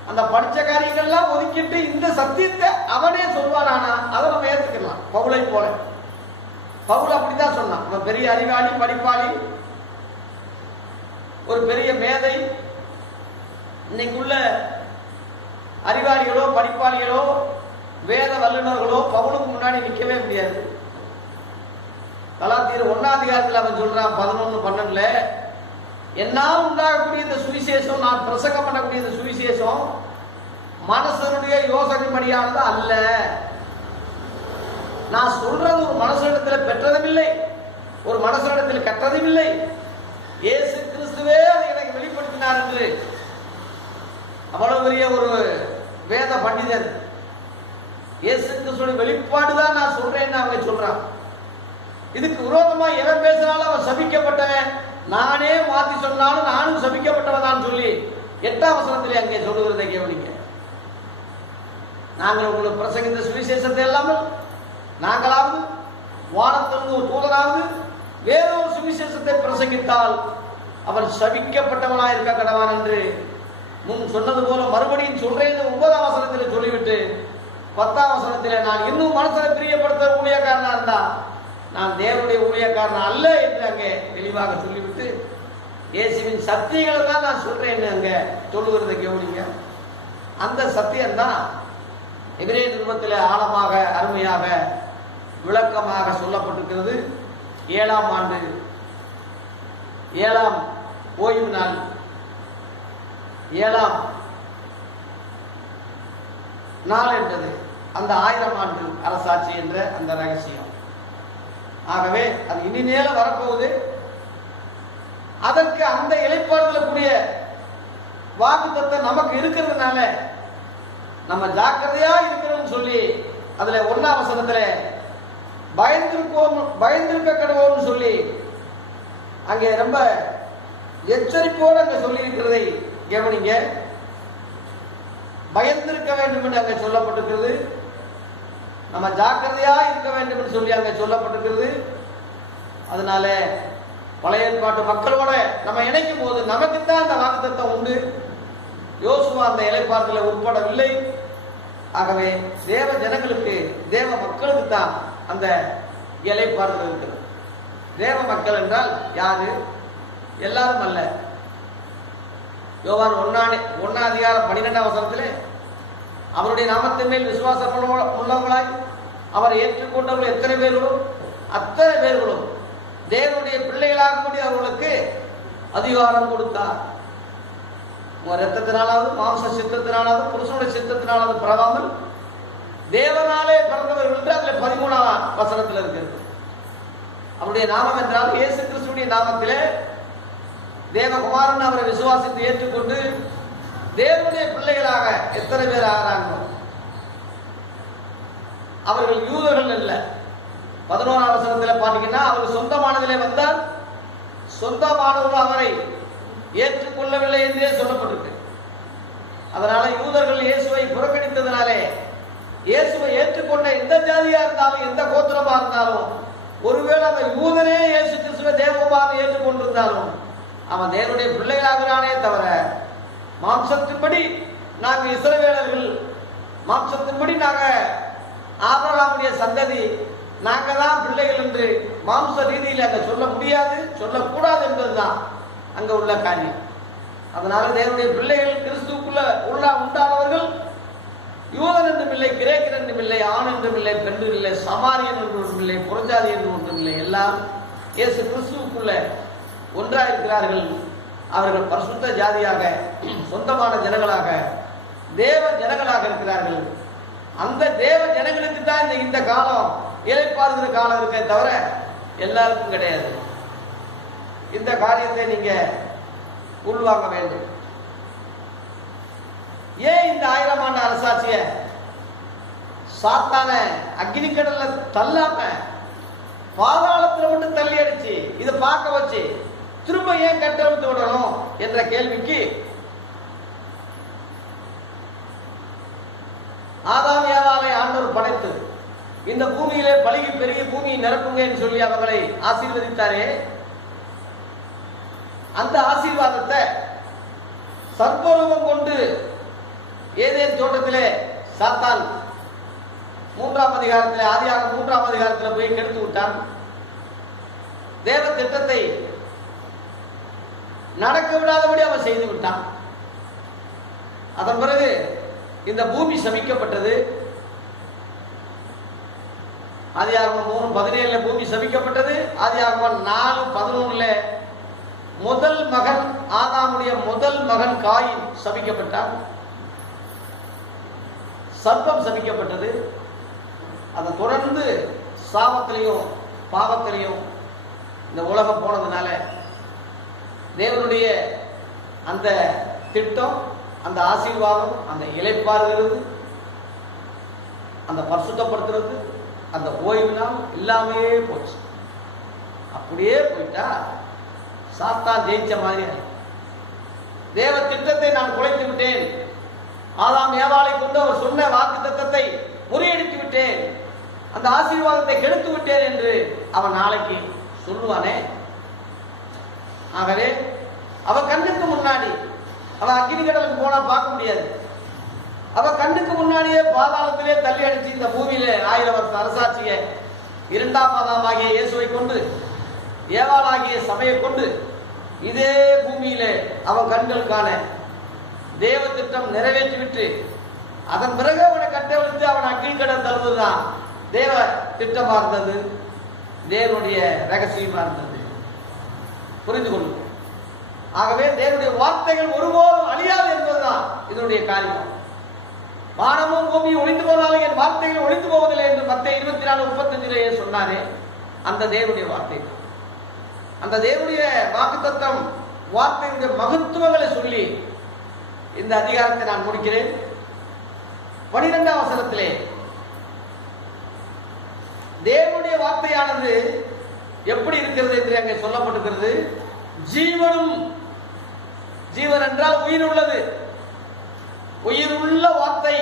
அந்த படிச்ச காரியங்கள்லாம் ஒதுக்கிட்டு இந்த சத்தியத்தை அவனே சொல்வானா அதை நம்ம ஏற்றுக்கலாம். பவுலை போல பவுல் அப்படித்தான் சொன்னான். அவன் பெரிய அறிவாளி, படிப்பாளி, ஒரு பெரிய மேதை. இன்னைக்குள்ள அறிவாளிகளோ படிப்பாளிகளோ வேத வல்லுநர்களோ பவுலுக்கு முன்னாடி நிற்கவே முடியாது. கலாத்தியர் 1ஆம் அதிகாரத்தில் அவன் சொல்றான் 11:12 என்னால் உண்டாகக்கூடிய இந்த சுவிசேஷம், நான் பிரசங்கம் பண்ணக்கூடிய இந்த சுவிசேஷம் மனுஷனுடைய யோசனைப்படியானது அல்ல. நான் சொல்றது ஒரு மனுஷனிடத்தில் பெற்றதும் இல்லை, ஒரு மனுஷனிடத்தில் கற்றதும் இல்லை. இயேசு கிறிஸ்துவே அதை எனக்கு வெளிப்படுத்தினார் என்று அவ்வளவு பெரிய ஒரு வேத பண்டிதர் இயேசு கிறிஸ்துவின் வெளிப்பாடுதான் நான் சொல்றேன்னு அவங்க சொல்றான். இதுக்கு விரோதமா எவன் பேசினாலும் அவன் சபிக்கப்பட்டவன், நானே மாத்தி சொன்னாலும் நானும் சபிக்கப்பட்டவன் தான் சொல்லி 8ஆம் வசனத்திலே அங்கே சொல்லுகிறதை கவனிக்க. நாங்கள் உங்களுக்கு பிரசங்கித்த சுவிசேஷத்தை இல்லாமல் நாங்களாவது வானத்திலிருந்து ஒரு தூதனாவது வேறொரு சுவிசேஷத்தை பிரசங்கித்தால் அவன் சபிக்கப்பட்டவனாக இருக்க கடவான் என்று முன் சொன்னது போல மறுபடியும் சொல்றேன் 9ஆம் வசனத்தில் சொல்லிவிட்டு 10ஆம் வசனத்தில் நான் இன்னும் மனசனை பிரியப்படுத்த ஊழியக்காரனா இருந்தா நான் தேவனுடைய ஊழியக்காரன் அல்ல என்று அங்கே தெளிவாக சொல்லிவிட்டு இயேசுவின் சத்தியங்களை தான் நான் சொல்றேன்னு அங்கே சொல்லுகிறதை கவனிங்க. அந்த சத்தியம்தான் எபிரேய நிருபத்தில் ஆழமாக அருமையாக விளக்கமாக சொல்லப்பட்டிருக்கிறது. 7ஆம் ஆண்டு 7ஆம் ஓய்வு நாள் 7ஆம் நாள் என்பது அந்த 1000 ஆண்டு அரசாட்சி என்ற அந்த ரகசியம். ஆகவே அது இனிமேல வரப்போகுது. அதற்கு அந்த இளைப்பாறுதல கூடிய வாக்குத்தத்தம் நமக்கு இருக்கிறதுனால நம்ம ஜாக்கிரதையா இருக்கிறோம்னு சொல்லி அதுல 1ஆம் வசனத்துல பயந்திருக்க கடவோம்னு சொல்லி அங்கே ரொம்ப எச்சரிப்போடு அங்க சொல்லி இருக்கிறதை கவனிங்க. பயந்திருக்க வேண்டும் என்று அங்கே சொல்லப்பட்டிருக்கிறது. நம்ம ஜாக்கிரதையா இருக்க வேண்டும் என்று சொல்லி அங்கே சொல்லப்பட்டிருக்கிறது. அதனால பழைய ஏற்பாட்டு மக்களோட நம்ம இணைக்கும் போது நமக்குத்தான் அந்த வாக்குத்தத்தம் உண்டு. யோசுவா அந்த இளைப்பாறுதல உட்படவில்லை. ஆகவே தேவ ஜனங்களுக்கு தேவ மக்களுக்கு தான் அந்த இளைப்பாறுதல் இருக்கிறது. தேவ மக்கள் என்றால் யாரு? எல்லாரும் அல்ல. யோவான் 1ஆம் அதிகாரம் 12ஆம் வசனத்திலே அவருடைய நாமத்தின் மேல் விசுவாசம் உள்ளவர்களாய் அவரை ஏற்றுக்கொண்டவர்கள் எத்தனை பேர்களும் அத்தனை பேர்களும் தேவனுடைய பிள்ளைகளாக அவர்களுக்கு அதிகாரம் கொடுத்தார். ரத்தத்தினாலாவது மாம்ச சித்தத்தினாலாவது புருஷனுடைய சித்தத்தினாலாவது பிறவாமல் தேவனாலே பிறந்தவர்கள் என்று அதில் 13ஆம் வசனத்தில் இருக்கிறது. அவருடைய நாமம் என்றால் இயேசு கிறிஸ்துடைய நாமத்திலே தேவகுமாரன் அவரை விசுவாசித்து ஏற்றுக்கொண்டு தேவனுடைய பிள்ளைகளாக எத்தனை பேர் ஆகிறாங்க? அவர்கள் யூதர்கள் அல்ல. 11ஆம் வசனத்தில் பார்த்தீங்கன்னா அவர் சொந்தமானதிலே வந்தால் சொந்தமானவர்கள் அவரை ஏற்றுக்கொள்ளவில்லை என்றே சொல்லப்பட்டிருக்கு. அதனால யூதர்கள் இயேசுவை புறக்கணித்ததினாலே இயேசுவை ஏற்றுக்கொண்ட எந்த ஜாதியா இருந்தாலும் எந்த கோத்திரமா இருந்தாலும் ஒருவேளை அந்த யூதனே இயேசு கிறிஸ்துவை தேவகுமாரனை ஏற்றுக்கொண்டிருந்தாலும் அவன் தேவனுடைய பிள்ளைகளாகிறானே தவிர மாம்சத்தின்படி நாங்கள் இஸ்ரவேலர்கள், மாம்சத்தின்படி நாங்கள் ஆபிரகாமுடைய சந்ததி, நாங்கள் தான் பிள்ளைகள் என்று மாம்ச ரீதியில் அங்கே சொல்ல முடியாது, சொல்லக்கூடாது என்பதுதான் அங்க உள்ள காரியம். அதனால தேவனுடைய பிள்ளைகள் கிறிஸ்துக்குள்ள உண்டானவர்கள் யூதன் என்றும் இல்லை, கிரேக்கர் என்றும் இல்லை, ஆண் என்றும் இல்லை, பெண் இல்லை, சமாரியன் என்றும் இல்லை, புறஜாதி என்றும் ஒன்றும் இல்லை, எல்லாம் இயேசு கிறிஸ்துவுக்குள்ள ஒன்றாயிருக்கிறார்கள். அவர்கள் பரிசுத்த ஜாதியாக, சொந்தமான ஜனங்களாக, தேவ ஜனங்களாக இருக்கிறார்கள். அந்த தேவ ஜனங்களுக்கு தான் இந்த காலம் இளைப்பாறுகிற காலம் இருக்க தவிர எல்லாருக்கும் கிடையாது. இந்த காரியத்தை நீங்க உள்வாங்க வேண்டும். ஏன் இந்த 1000 ஆண்டு அரசாட்சிய சாத்தான அக்னி கடல்ல தள்ளாம பாதாளத்துல மட்டும் தள்ளி அடிச்சு இதை பார்க்க வச்சு திரும்ப ஏன் கட்டெழுத்து விடணும் என்ற கேள்விக்கு ஆதாம் ஏவாளை ஆண்டவர் படைத்து இந்த பூமியிலே பழுகி பெருகி பூமியை நிரப்புங்க என்று சொல்லி அவர்களை ஆசீர்வதித்தாரே, அந்த ஆசீர்வாதத்தை சர்வரூபம் கொண்டு ஏதேன் தோட்டத்திலே சாத்தான் 3ஆம் அதிகாரத்திலே, ஆதியாகமம் 3ஆம் அதிகாரத்தில் போய் கெடுத்து விட்டான். தேவ திட்டத்தை நடக்க விடாதபடி அவன் செய்து விட்டான். அதன் பிறகு இந்த பூமி சபிக்கப்பட்டது. ஆதியாகமம் 3:17 பூமி சபிக்கப்பட்டது. ஆதியாகமம் 4:11 முதல் மகன் ஆதாமுடைய முதல் மகன் காயின் சபிக்கப்பட்டான். சர்ப்பம் சபிக்கப்பட்டது. அதை தொடர்ந்து சாபத்திலையும் பாவத்திலையும் இந்த உலகம் போனதுனால தேவனுடைய அந்த திட்டம், அந்த ஆசீர்வாதம், அந்த இளைப்பாறுகிறது, அந்த பரிசுத்தப்படுத்துறது, அந்த ஓய்வு நாள் எல்லாமே போச்சு. அப்படியே போயிட்டா சாத்தான் ஜெயிச்ச மாதிரி. தேவ திட்டத்தை நான் குலைத்து விட்டேன், ஆதாம் ஏவாளை கொண்டு அவர் சொன்ன வாக்கு திட்டத்தை முறியடித்து விட்டேன், அந்த ஆசீர்வாதத்தை கெடுத்து விட்டேன் என்று அவன் நாளைக்கு சொல்லுவானே. ஆகவே அவ கண்ணுக்கு முன்னாடி அவ அக்கினி கடலுக்கு போனா பார்க்க முடியாது. அவ கண்ணுக்கு முன்னாடியே பாதாளத்திலே தள்ளி அடிச்சு இந்த பூமியில 1000 வருஷ அரசாட்சியை 2ஆம் ஆதாமாகிய இயேசுவை கொண்டு, ஏவாளாகிய சபையை கொண்டு இதே பூமியில அவன் கண்களுக்கான தேவ திட்டம் நிறைவேற்றிவிட்டு அதன் பிறகு அவனை கட்டவிழ்த்து அவன் அக்கினி கடல் தருவதுதான் தேவ திட்டமா இருந்தது, தேவனுடைய ரகசியமா இருந்தது. புரிந்து கொள்ளும். ஆகவே தேவனுடைய வார்த்தைகள் ஒருபோதும் அழியாது என்பதுதான் இதனுடைய காரியம். வானமும் பூமியும் ஒளிந்து போனாலும் என் வார்த்தைகள் ஒளிந்து போவதில்லை என்று மத்தேயு 24:35 சொன்னாரே, அந்த தேவனுடைய வார்த்தைகள், அந்த தேவனுடைய வாக்குத்தத்தம் வார்த்தையுடைய மகத்துவங்களை சொல்லி இந்த அதிகாரத்தை நான் முடிக்கிறேன். 12ஆம் வசனத்திலே தேவனுடைய வார்த்தையானது எப்படி இருக்கிறது என்று அங்கே சொல்லப்பட்டிருக்கிறது. ஜீவனும், ஜீவன் என்றால் உயிர் உள்ளது, உயிர் உள்ள வார்த்தை.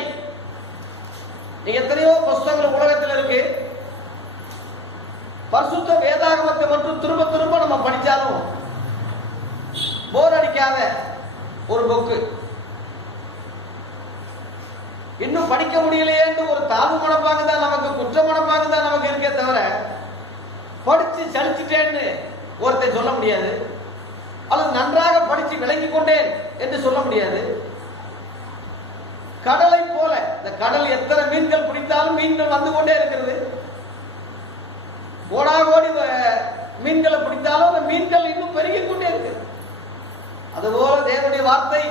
எத்தனையோ புஸ்தகங்கள் உலகத்தில் இருக்கு. பரிசுத்த வேதாகமத்தை மட்டும் திரும்ப திரும்ப நம்ம படிச்சாலும் போர் அடிக்காத ஒரு புக்கு. இன்னும் படிக்க முடியலையே என்று ஒரு தாழ்வு மனப்பாங்க தான் நமக்கு, குற்ற மனப்பாங்க தான் நமக்கு இருக்கே தவிர படிச்சு சலிச்சுட்டேன்னு ஒருத்தர் சொல்ல முடியாது, அல்லது நன்றாக படிச்சு விளங்கி கொண்டேன் என்று சொல்ல முடியாது. கடலை போல இந்த கடல் எத்தனை மீன்கள் பிடித்தாலும் மீன்கள் வந்து கொண்டே இருக்கிறது. கோடாகோடி மீன்களை பிடித்தாலும் அந்த மீன்கள் இன்னும் பெருகிக் கொண்டே இருக்கு. அதுபோல தேவனுடைய வார்த்தை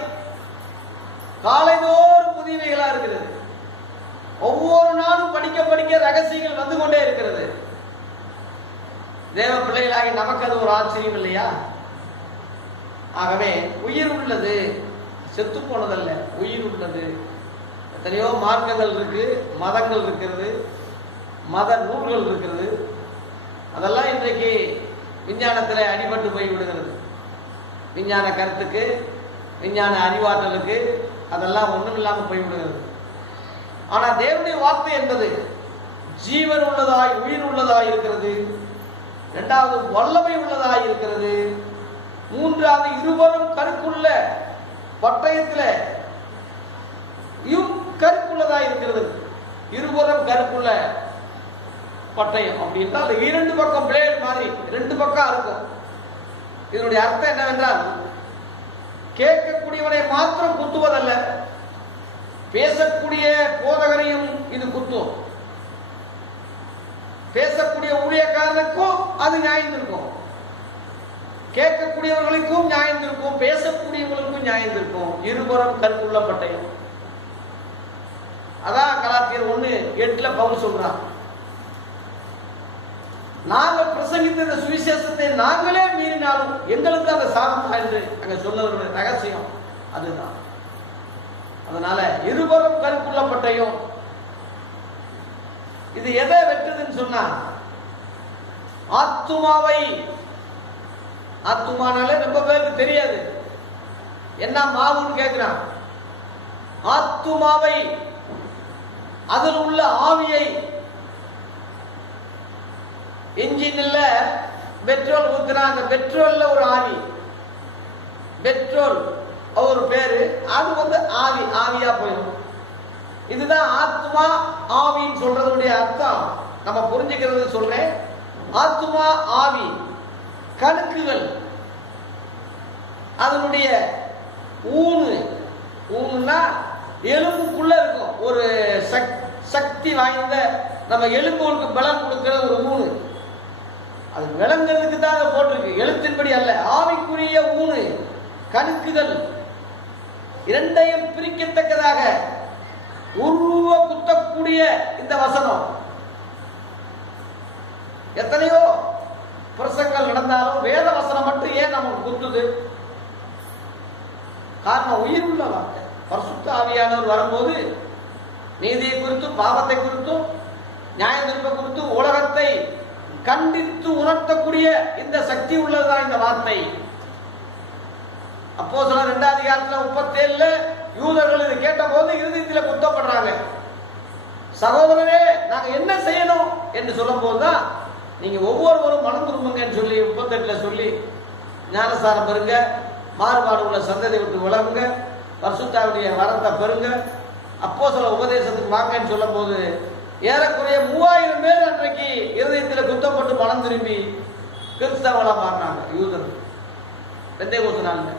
காலைதோறும் புதியவைகளா இருக்கிறது. ஒவ்வொரு நாளும் படிக்க படிக்க ரகசியங்கள் வந்து கொண்டே இருக்கிறது. தேவ பிள்ளைகளாகி நமக்கு அது ஒரு ஆச்சரியம் இல்லையா? ஆகவே உயிர் உள்ளது, செத்து போனதல்ல, உயிர் உள்ளது. எத்தனையோ மார்க்கங்கள் இருக்கு, மதங்கள் இருக்கிறது, மத நூல்கள் இருக்கிறது. அதெல்லாம் இன்றைக்கு விஞ்ஞானத்தில் அடிபட்டு போய் விடுகிறது. விஞ்ஞான கருத்துக்கு, விஞ்ஞான அறிவாற்றலுக்கு அதெல்லாம் ஒன்றும் இல்லாமல் போய் விடுகிறது. ஆனால் தேவனுடைய வார்த்தை என்பது ஜீவன் உள்ளதாய், உயிர் உள்ளதாய் இருக்கிறது. இரண்டாவது வல்லமை உள்ளதாய் இருக்கிறது. மூன்றாவது இருவரும் கருக்குள்ள பட்டயத்தில் கருக்குள்ளதாய் இருக்கிறது. இருபுறம் கருக்குள்ள பட்டயம் அப்படின்னா இரண்டு பக்கம் பிளேட் மாதிரி ரெண்டு பக்கம் இருக்கும். இதனுடைய அர்த்தம் என்னவென்றால், கேட்கக்கூடியவனை மாத்திரம் குத்துவதல்ல, பேசக்கூடிய போதகரையும் இது குத்தும். பேசக்கூடிய ஊழியக்காரனுக்கும் அது நியாயந்திருக்கும், கேட்கக்கூடியவர்களுக்கும் நியாயந்திருக்கும், பேசக்கூடியவர்களுக்கும் நியாயந்திருக்கும். இருபுறம் கருக்குள்ள பட்டயம். அதான் கலாத்தியர் 1:8 பவுல் சொல்றான், நாங்கள் பிரசங்கித்த இந்த சுவிசேஷத்தை நாங்களே மீறினாலும் எங்களுக்கு அந்த சாதம் என்று அங்க சொன்னவர்களுடைய ரகசியம் அதுதான். அதனால இருவரும் கருக்குள்ள பட்டயம். இது எதை வெட்டுதுன்னு சொன்னா, ஆத்துமாவை. ஆத்துமானாலே ரொம்ப பேருக்கு தெரியாது, என்ன மாவுன்னு கேட்கிறான். ஆத்துமாவை, அதில் உள்ள ஆவியை. இன்ஜின்ல பெட்ரோல் ஊத்துறாங்க, அந்த பெட்ரோல்ல ஒரு ஆவி, பெட்ரோல் ஒரு பேரு, அது ஆவி, ஆவியா போயிடும். இதுதான் ஆத்மா ஆவின்னு சொல்றதுடைய அர்த்தம். நம்ம புரிஞ்சுக்கிறது சொல்றேன். ஆத்மா ஆவி கணுக்குகள், அதனுடைய ஊனுன்னா எலும்புக்குள்ள இருக்கும் ஒரு சக்தி வாய்ந்த, நம்ம எலும்புகளுக்கு பலம் கொடுக்கிற ஒரு ஊனு. அது விளங்குறதுக்கு தான் அதை போட்டிருக்கு, எழுத்தின்படி அல்ல. ஆவிக்குரிய ஊனு கணுக்குகள் இரண்டையும் பிரிக்கத்தக்கதாக உருவ குத்தக்கூடிய இந்த வசனம். எத்தனையோ பிரசங்கள் நடந்தாலும் வேத வசனம் மட்டும் ஏன் நமக்கு குத்துது? காரணம் உயிர் உள்ள வார்த்தை. பரிசுத்த ஆவியானவர் வரும்போது நீதியை குறித்தும் பாவத்தை குறித்தும் நியாயத்தீர்ப்பை குறித்தும் உலகத்தை கண்டித்து உணர்த்தக்கூடிய இந்த சக்தி உள்ளதுதான் இந்த வார்த்தை. அப்போஸ்தலர் 2 அதிகாரத்துல 37 யூதர்கள் இது கேட்ட போது இருதயத்தில் குத்தப்படுறாங்க. சகோதரரே, நாங்க என்ன செய்யணும் என்று சொல்லும் போதுதான், நீங்க ஒவ்வொருவரும் மனம் திரும்புங்கன்னு சொல்லி 38 சொல்லி ஞானஸ்தானம் பெறுங்க, மாறுபாடு உள்ள சந்ததி விட்டு விலகுங்க, பரிசுத்தாவுடைய வரத்தை பெறுங்க, அப்போஸ்தலர் உபதேசத்துக்கு வாங்கன்னு சொல்லும் போது ஏறக்குறைய 3000 பேர் அன்றைக்கு இருதயத்தில் குத்தப்பட்டு மனம் திரும்பி கிறிஸ்தவளா மாறினாங்க யூதர்கள் பெந்தேகோஸ்து நாள்ல.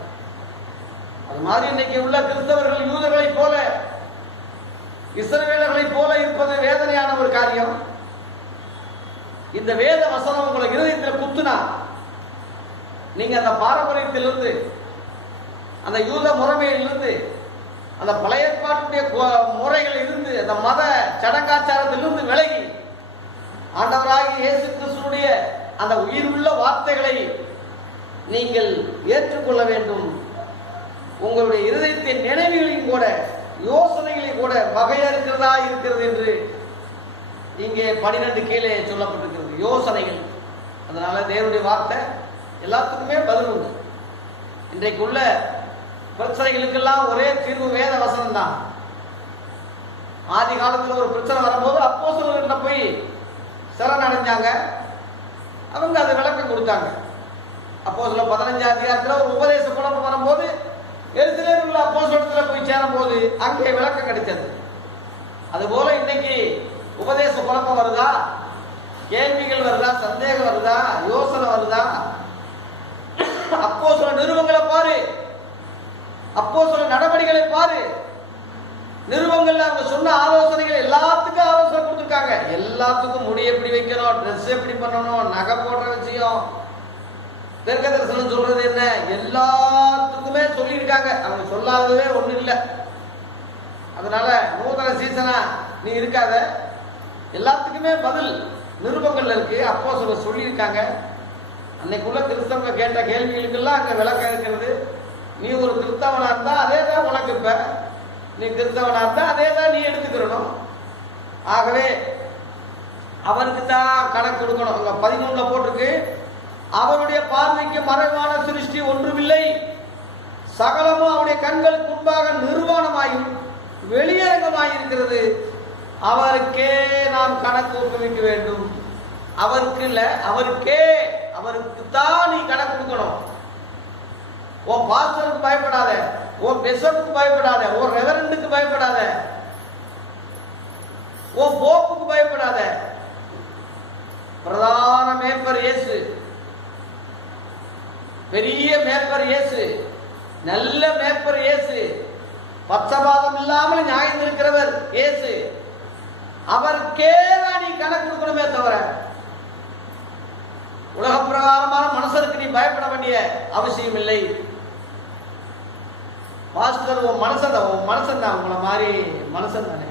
அது மாதிரி இன்னைக்கு உள்ள கிறிஸ்தவர்கள் யூதர்களை போல, இஸ்ரவேலர்களை போல இருப்பது வேதனையான ஒரு காரியம். இந்த வேத வசனம் உங்களை இருதயத்தில் குத்துனா, நீங்க அந்த பாரம்பரியத்திலிருந்து, அந்த யூத முறைமையிலிருந்து, அந்த பழைய ஏற்பாட்டுடைய முறைகள் இருந்து, அந்த மத சடங்காச்சாரத்திலிருந்து விலகி ஆண்டவராகிய இயேசு கிறிஸ்துவுடைய அந்த உயிர் உள்ள வார்த்தைகளை நீங்கள் ஏற்றுக்கொள்ள வேண்டும். உங்களுடைய இருதயத்தின் நினைவுகளையும் கூட, யோசனைகளையும் கூட வகையறுக்கிறதா இருக்கிறது என்று இங்கே 12 கீழே சொல்லப்பட்டிருக்கிறது, யோசனைகள். அதனால தேவனுடைய வார்த்தை எல்லாத்துக்குமே பதில் உண்டு. இன்றைக்குள்ள பிரச்சனைகளுக்கெல்லாம் ஒரே தீர்வு வேத வசனம் தான். ஆதி காலத்தில் ஒரு பிரச்சனை வரும்போது அப்போஸ்தலர்கிட்ட போய் சரணடைஞ்சாங்க, அவங்க அதை விளக்கம் கொடுத்தாங்க. அப்போஸ்தலர் 15 அதிகாரத்தில் ஒரு உபதேச குழப்பம் வரும்போது எருசலேமில் உள்ள அப்போஸ்தலத்தில் போய் சேரும் போது அங்கே விளக்கம் கிடைத்தது. அதுபோல இன்னைக்கு உபதேச குழப்பம் வருதா, கேள்விகள் வருதா, சந்தேகம் வருதா, யோசனை வருதா, அப்போஸ்தலர் நிருபங்களை பாரு, அப்போஸ்தலர் நடவடிக்கைகளை பாரு. நிருபங்கள்ல அவங்க சொன்ன ஆலோசனைகள் எல்லாத்துக்கும் ஆலோசனை கொடுத்துருக்காங்க. எல்லாத்துக்கும் முடி எப்படி வைக்கணும், ட்ரெஸ் எப்படி பண்ணணும், நகை போடுற விஷயம், தெற்க தரிசனம் சொல்றது என்ன, எல்லாத்துக்குமே சொல்லியிருக்காங்க. அவங்க சொல்லாததே ஒண்ணு இல்லை. அதனால நூதன சீசனா நீ இருக்காத. எல்லாத்துக்குமே பதில் நிருபங்கள்ல இருக்கு. அப்போஸ்தலர் சொல்லியிருக்காங்க. அன்னைக்குள்ள கிறிஸ்தவங்க கேட்ட கேள்விகளுக்கெல்லாம் அங்க விளக்கம் இருக்கிறது. நீ ஒரு கிறிஸ்தவனா இருந்தா அதே தான் உனக்கு இப்ப, நீ கிறிஸ்தவனா இருந்தா அதே தான் நீ எடுத்துக்கிறணும். ஆகவே அவருக்கு தான் கணக்கு கொடுக்கணும். அங்க 11 போட்டிருக்கு, அவருடைய பார்வைக்கு மறைவான சிருஷ்டி ஒன்றுமில்லை, சகலமும் அவருடைய கண்களுக்கு முன்பாக நிர்வாணமாயும் வெளியரங்கமாயிருக்கிறது, அவருக்கே நாம் கணக்கு ஒப்புவிக்க வேண்டும். அவருக்கு இல்ல, அவருக்கே, அவருக்கு தான் நீ கணக்கு கொடுக்கணும். உன் பாஸ்டருக்கு பயப்படாத, உன் பிஷப்புக்கு பயப்படாத, உன் ரெவரண்டுக்கு பயப்படாத, உன் போப்புக்கு பயப்படாத. பிரதான மேய்ப்பர் இயேசு, பெரிய மேய்ப்பர் இயேசு, நல்ல மேய்ப்பர் இயேசு, பட்சபாதம் இல்லாமல் நியாயம் இருக்கிறவர் இயேசு. அவருக்கே தான் நீ கணக்கு கொடுக்கணுமே தவிர உலக பிரகாரமான மனுஷருக்கு நீ பயப்பட வேண்டிய அவசியம் இல்லை. பாஸ்டர் உன் மனுஷன் தான், உன் மனுஷன் தான், உங்களை மாதிரி மனுஷன் தானே,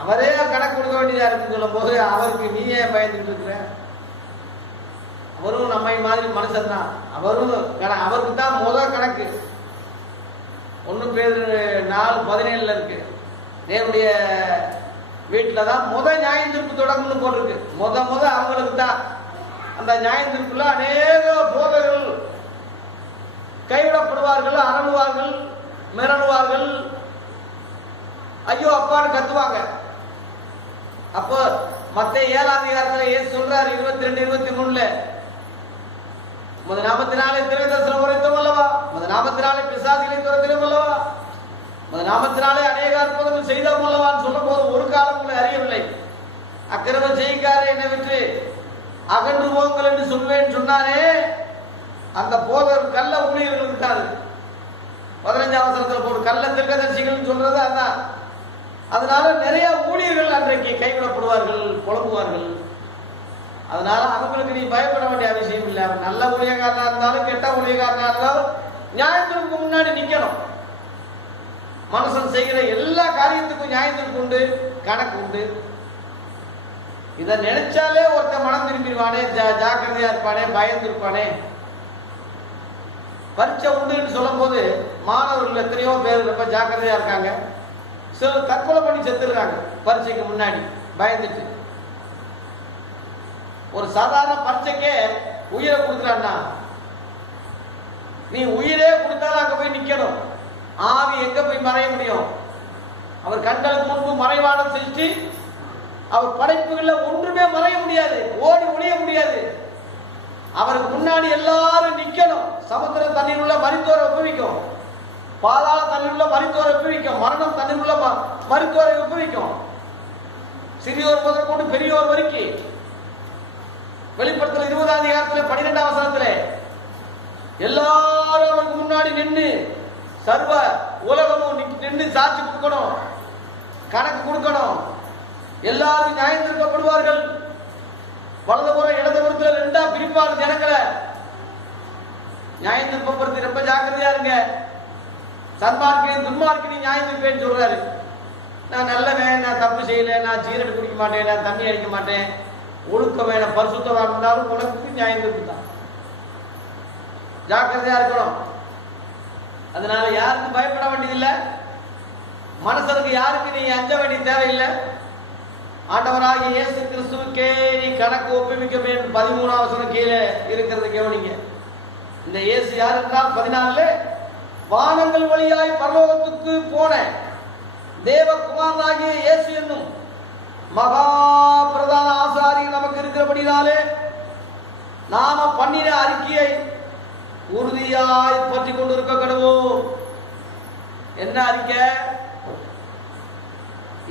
அவரே கணக்கு கொடுக்க வேண்டியதா இருக்குன்னு சொல்லும் போது அவருக்கு நீ ஏன் பயந்துட்டு இருக்கிற? அவரும் நம்மை மாதிரி மனுஷன் தான், அவரும் அவருக்கு தான் முதல் கணக்கு. 1 பேதுரு 4:17 இருக்கு. தேவனுடைய வீட்டில் தான் நியாயம் தீர்ப்பு தொடங்கும்னு போட்டிருக்கு. அவங்களுக்கு தான் அந்த நியாயம் தீர்ப்புல அநேக போதகர்கள் கைவிடப்படுவார்கள், அரணுவார்கள், மிரணுவார்கள், ஐயோ அப்பான்னு கத்துவாங்க. அப்போ மத்தேயு 7ஆம் அதிகாரத்தில் இயேசு சொல்றாரு 22-23 உமது நாமத்தினாலே தீர்க்கதரிசனம் உரைத்தோம் அல்லவா, உமது நாமத்தினாலே பிசாசுகளை துரத்தினோம் அல்லவா, உமது நாமத்தினாலே அநேக அற்புதங்கள் செய்தோம் அல்லவான்னு சொல்லும் போது ஒரு காலம் உங்களை அறியவில்லை. அக்கிரமம் செய்காரே என்னை விட்டு அகன்று போங்கள் என்று சொல்வேன் சொன்னாரே, அந்த போதர் கள்ள ஊழியர்கள் இருக்காது. 15ஆம் வசனத்தில் போட்டு கள்ள தீர்க்கதரிசிகள் சொல்றது அதான். அதனால நிறைய ஊழியர்கள் அன்றைக்கு கைவிடப்படுவார்கள், புலம்புவார்கள். அதனால அவங்களுக்கு நீ பயப்பட வேண்டிய அவசியம் இல்லை. அவன் நல்ல ஊழியக்காரனா இருந்தாலும் கெட்ட ஊழியக்காரனா இருந்தாலும் நியாயத்திற்கு முன்னாடி நிக்கணும். மனுஷன் செய்கிற எல்லா காரியத்துக்கும் நியாயத்திற்கு உண்டு, கணக்கு உண்டு. இதை நினைச்சாலே ஒருத்தன் மனம் திரும்பிடுவானே, ஜாக்கிரதையா இருப்பானே, பயந்து இருப்பானே. பரீட்சை உண்டுன்னு சொல்லும் போது மாணவர்கள் எத்தனையோ பேர் ரொம்ப ஜாக்கிரதையா இருக்காங்க. சிலர் தற்கொலை பண்ணி செத்துருக்காங்க பரீட்சைக்கு முன்னாடி பயந்துட்டு. ஒரு சாதாரண பரீட்சைக்கே உயிரை கொடுக்குறான்னா நீ உயிரே கொடுத்தாலும் அங்க போய் நிக்கணும். ஆவி எங்க போய் மறைய முடியும்? அவர் கண்களுக்கு முன்பு மறைவான சிருஷ்டி, அவர் படைப்புகள்ல ஒன்றுமே மறைய முடியாது, ஓடி ஒளிய முடியாது. அவருக்கு முன்னாடி எல்லாரும் நிக்கணும். சமுத்திரம் தண்ணீர் உள்ள மரித்தோரை ஒப்புவிக்கும், பாதாள தண்ணீர் உள்ள மரித்தோரை ஒப்புவிக்கும், மரணம் தண்ணீர் உள்ள மரித்தோரை ஒப்புவிக்கும். சிறியோர் முதல் கொண்டு பெரியோர் வரைக்கும். வெளிப்படுத்தல் 20ஆம் அதிகாரத்தில் 12ஆம் வசனத்தில் எல்லாரும் அவருக்கு முன்னாடி நின்று சர்வ உலகமும் நின்று சாட்சி கொடுக்கணும், கணக்கு கொடுக்கணும். எல்லாரும் நியாயம் தீர்க்கப்படுவார்கள். வலதுபுறம் இடதுபுறத்தில் 2ஆ பிரிப்பார் ஜனங்களை. நியாயம் தீர்ப்பப்படுத்தி ரொம்ப ஜாக்கிரதையா இருங்க. சன்மார்க்கையும் துன்மார்க்கையும் நியாயம் தீர்ப்பேன்னு சொல்றாரு. நான் நல்லவன், நான் தப்பு செய்யல, நான் சீரட் குடிக்க மாட்டேன், நான் தண்ணி அடிக்க மாட்டேன், ஒழுக்க வேணும், பரிசுத்தமா இருந்தாலும் உனக்கு நியாயம் தீர்ப்பு தான். ஜாக்கிரதையா இருக்கணும். அதனால யாருக்கும் பயப்பட வேண்டியதில்லை. மனுஷனுக்கு யாருக்கு நீ அஞ்ச வேண்டிய தேவையில்லை. ஆண்டவராகிய இயேசு கிறிஸ்துவுக்கே நீ கணக்கு ஒப்புவிக்க வேண்டும். 13ஆம் வசனம் கீழே இருக்கிறது கவனிங்க. இந்த இயேசு யார் என்றால் 14 வானங்கள் வழியாய் பரலோகத்துக்கு போன தேவகுமாரனாகிய இயேசு என்னும் மகா பிரதான ஆசாரியர் நமக்கு இருக்கிறபடினாலே நாம பண்ணின அறிக்கையை உறுதியாய் பற்றி கொண்டிருக்க கடவோம். என்ன அறிக்கை?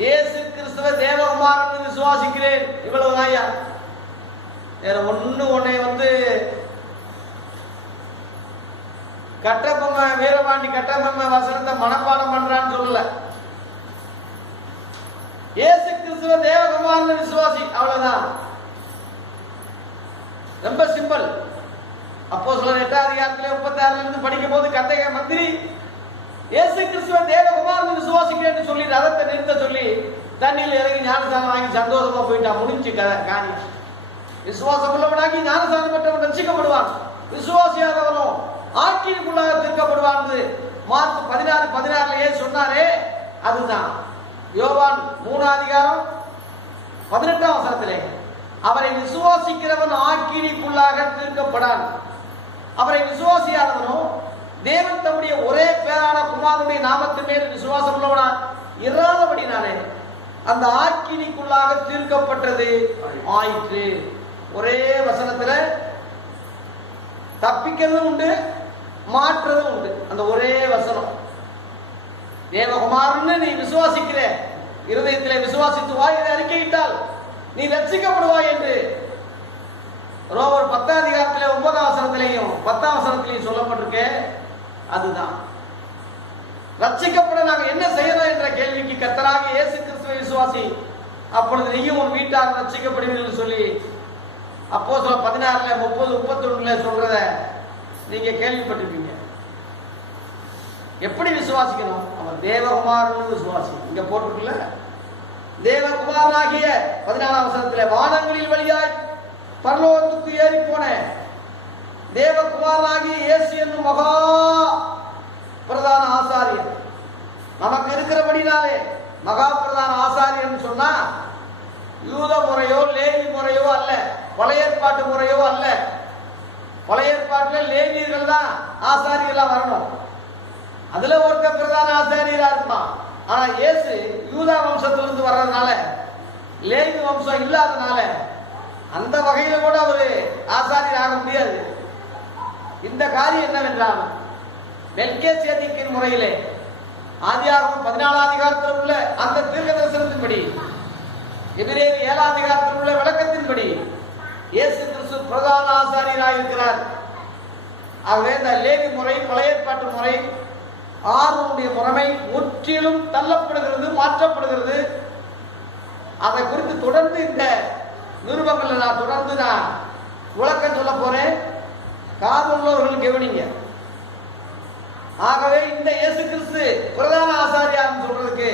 இயேசு கிறிஸ்துவ தேவகுமாரன் விசுவாசிக்கிறேன். இவ்வளவுதான் ஐயா. வேற உன்னை கட்டபொம்மை வீரபாண்டி கட்டபொம்மை வசனத்தை மனப்பாடம் பண்றான்னு சொல்லல. இயேசு கிறிஸ்துவ தேவகுமாரன் விசுவாசி, அவ்வளவுதான். ரொம்ப சிம்பிள். அப்போஸ்தலர் 8ஆம் அதிகாரத்திலே 36 இருந்து படிக்கும் போது கந்தக மந்திரி இயேசு கிறிஸ்துவ தேவகுமாரன் விசுவாசிக்கிறேன் சொல்லி ரதத்தை நிறுத்த சொல்லி ஞானசானம் வாங்கி சந்தோஷமா போயிட்டான், முடிஞ்சு காரியம். விசுவாசம் உள்ளவனாகி ஞானசானம் பெற்றவன் ரட்சிக்கப்படுவான், விசுவாசியாதவனும் ஆக்கினுக்குள்ளாக தீர்க்கப்படுவான். மார்க் 16:16 சொன்னாரே, அதுதான் யோவான் 3:18 அவரை விசுவாசிக்கிறவன் ஆக்கினிக்குள்ளாக தீர்க்கப்படான். அவரை விசுவாசியாதவனும் தேவன் தம்முடைய ஒரே பேரான குமாரனுடைய நாமத்தின் மேல் விசுவாசம் உள்ளவனா இராதபடினாலே அந்த ஆக்கினிக்குள்ளாக தீர்க்கப்பட்டது ஆயிற்று. ஒரே வசனத்துல தப்பிக்கிறதும் உண்டு, மாற்றுறதும் உண்டு. அந்த ஒரே வசனம், தேவகுமாரன்னு நீ விசுவாசிக்கிற, இருதயத்திலே விசுவாசித்து வாயிலே அறிக்கையிட்டால் நீ ரட்சிக்கப்படுவாய் என்று ரோமர் 10:9 10 சொல்லப்பட்டிருக்க. அதுதான் ரட்சிக்கப்பட நாங்கள் என்ன செய்யணும் என்ற கேள்விக்கு கர்த்தராகிய இயேசு கிறிஸ்துவை விசுவாசி, அப்பொழுது நீயும் உன் வீட்டார் ரட்சிக்கப்படுவீர்கள் சொல்லி அப்போஸ்தலர் 16:30-31 சொல்றத நீங்க கேள்விப்பட்டிருப்பீங்க. எப்படி விசுவாசிக்கணும்? அவன் தேவகுமாரன் விசுவாசி. இங்க போட்டிருக்குல்ல, தேவகுமாரனாகிய 14 வானங்களில் வழியாய் பரலோகத்துக்கு ஏறி போன தேவகுமாரனாகிய இயேசு என்னும் மகா பிரதான ஆசாரியர் நமக்கு இருக்கிறபடினாலே, மகா பிரதான ஆசாரியர் சொன்னா யூத முறையோ லேவி முறையோ அல்ல, பழைய ஏற்பாட்டு முறையோ அல்ல. பழைய ஏற்பாட்டில் லேவியர்கள் தான் ஆசாரியர்களா வரணும், அதுல ஒருத்த பிரதான ஆசாரியரா இருப்பான். ஆனா இயேசு யூதா வம்சத்திலிருந்து வர்றதுனால, லேவி வம்சம் இல்லாதனால அந்த வகையில கூட அவரு ஆசாரியர் ஆக முடியாது. இந்த காரியம் என்னவென்றால், மெல்கிசேதேக்கின் முறையிலே ஆதியாகமம் 14 உள்ள அந்த தீர்க்க தரிசனத்தின்படி, எபிரேயர் 7 உள்ள விளக்கத்தின்படி இயேசு கிறிஸ்து பிரதான ஆசாரியராக இருக்கிறார். ஆகவே இந்த லேவி முறை, பழைய ஏற்பாட்டு முறை, ஆரோனுடைய முறைமை முற்றிலும் தள்ளப்படுகிறது, மாற்றப்படுகிறது. அதை குறித்து தொடர்ந்து இந்த நிருபங்களை நான் தொடர்ந்து விளக்கம் சொல்ல போறேன். காதுள்ளவர்கள் கவனிங்க. ஆகவே இந்த இயேசு கிறிஸ்து பிரதான ஆசாரியார் சொல்றதுக்கு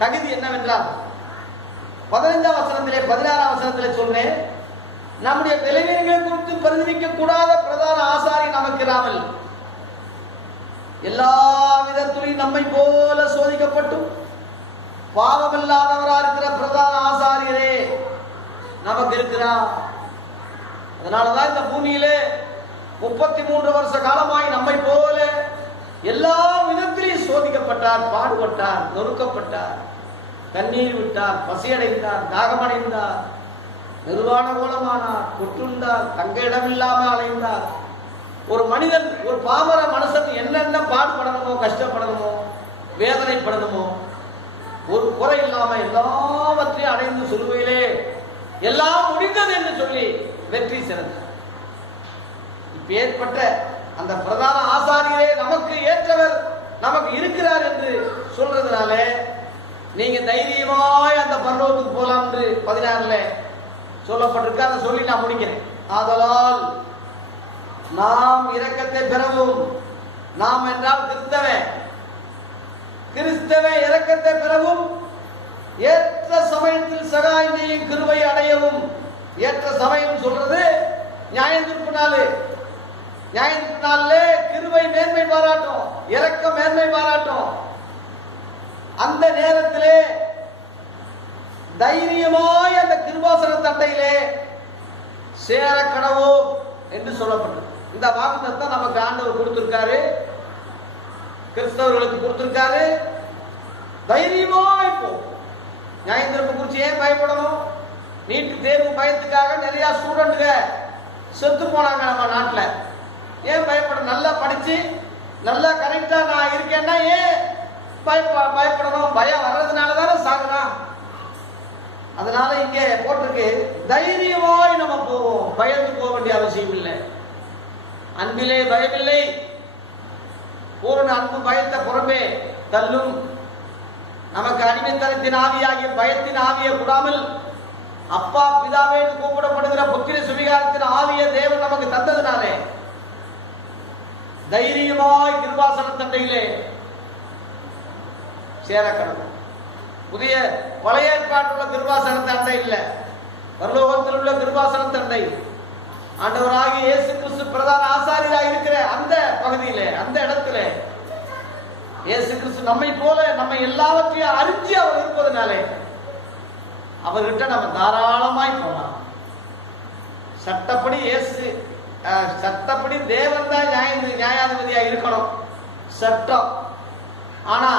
தகுதி என்னவென்றால், 15 16 சொன்னேன், நம்முடைய விளைவுகளை குறித்து பரிந்துரைக்க கூடாத பிரதான ஆசாரி நமக்கு இராமல் எல்லா விதத்திலும் நம்மை போல சோதிக்கப்பட்டும் பாவமில்லாதவராக இருக்கிற பிரதான ஆசாரியரே நமக்கு இருக்கிறார். அதனாலதான் இந்த பூமியிலே 33 வருஷ காலமாய் நம்மை போல எல்லா விதத்திலையும் சோதிக்கப்பட்டார், பாடுபட்டார், நொறுக்கப்பட்டார், கண்ணீர் விட்டார், பசியடைந்தார், தாகமடைந்தார், நிர்வாண கோலமானார், கொற்றுண்டார், தங்க இடமில்லாமல் அலைந்தார். ஒரு மனிதன், ஒரு பாமர மனுஷன் என்னென்ன பாடுபடணுமோ, கஷ்டப்படணுமோ, வேதனைப்படணுமோ, ஒரு குறை இல்லாம எல்லாவற்றையும் அடைந்து சொல்லுவையிலே எல்லாம் முடிந்தது என்று சொல்லி வெற்றி சிறந்தார். இப்ப ஏற்பட்ட அந்த பிரதான ஆசாரியரே நமக்கு ஏற்றவர், நமக்கு இருக்கிறார் என்று சொல்றதுனால நீங்க தைரியமாய் அந்த பரலோகத்துக்கு போலாம் என்று 16 சொல்லப்பட்டிருக்கு. அதை சொல்லி நான் முடிக்கிறேன். ஆதலால் நாம் இரக்கத்தை பெறவும், நாம் என்றால் கிறிஸ்தவ இரக்கத்தை பெறவும், ஏற்ற சமயத்தில் சகாயத்தையும் கிருபை அடையவும். ஏற்ற சமயம் சொல்றது நியாயத்தீர்ப்பு நாள். நியாயத்தீர்ப்பு நாளிலே கிருபை மேன்மை பாராட்டும், இரக்கம் மேன்மை பாராட்டும். அந்த நேரத்திலே தைரியமாய் அந்த கிருபாசன தண்டையிலே சேர கடவோம் என்று சொல்லப்பட்டது. இந்த வாக்குத்தத்தை நமக்கு ஆண்டவர் கொடுத்திருக்காரு, கிறிஸ்தவர்களுக்கு கொடுத்திருக்காரு. தைரியமாய் போ. நியாயத்தீர்ப்பு குறித்து ஏன் பயப்படணும்? நீட்டு தேர்வு பயத்துக்காக நிறைய ஸ்டூடெண்ட்டுக செத்து போனாங்க நம்ம நாட்டில். ஏன் பயப்பட? நல்லா படிச்சு நல்லா கரெக்டா நான் இருக்கேன்னா ஏன் பயப்படணும்? பயம் வர்றதுனால தானே சாகுறான். அதனால இங்கே போட்டிருக்கு, தைரியமாய் நம்ம போவோம், பயந்து போக வேண்டிய அவசியம் இல்லை. அன்பிலே பயமில்லை, பூரண அன்பு பயத்தை புறம்பே தள்ளும். நமக்கு அடிமைத்தனத்தின் ஆவியாகிய பயத்தின் ஆவியை கூடாமல் அப்பா பிதாவே கூப்பிடப்படுகிற புத்திர சுவிகாரத்தின் ஆவிய தேவன் நமக்கு தந்ததுனாலே தைரியமாய் கிருபாசன தண்டையிலே சேர கடவுள். புதிய பழைய ஏற்பாட்டில் உள்ள கிருபாசன தண்டை இல்லை, பரலோகத்தில் உள்ள கிருபாசன தண்டை. ஆண்டவராகிய இயேசு கிறிஸ்து பிரதான ஆசாரியராக இருக்கிற அந்த பகுதியில, அந்த இடத்துல இயேசு கிறிஸ்து நம்மை போல நம்ம எல்லாவற்றையும் அறிஞ்சு அவர் இருப்பதனாலே அவர்கிட்ட நம்ம தாராளமாய் போகலாம். சட்டப்படி இயேசு, சட்டப்படி தேவன் தான் நியாயாதிபதியா இருக்கணும், சட்டம். ஆனா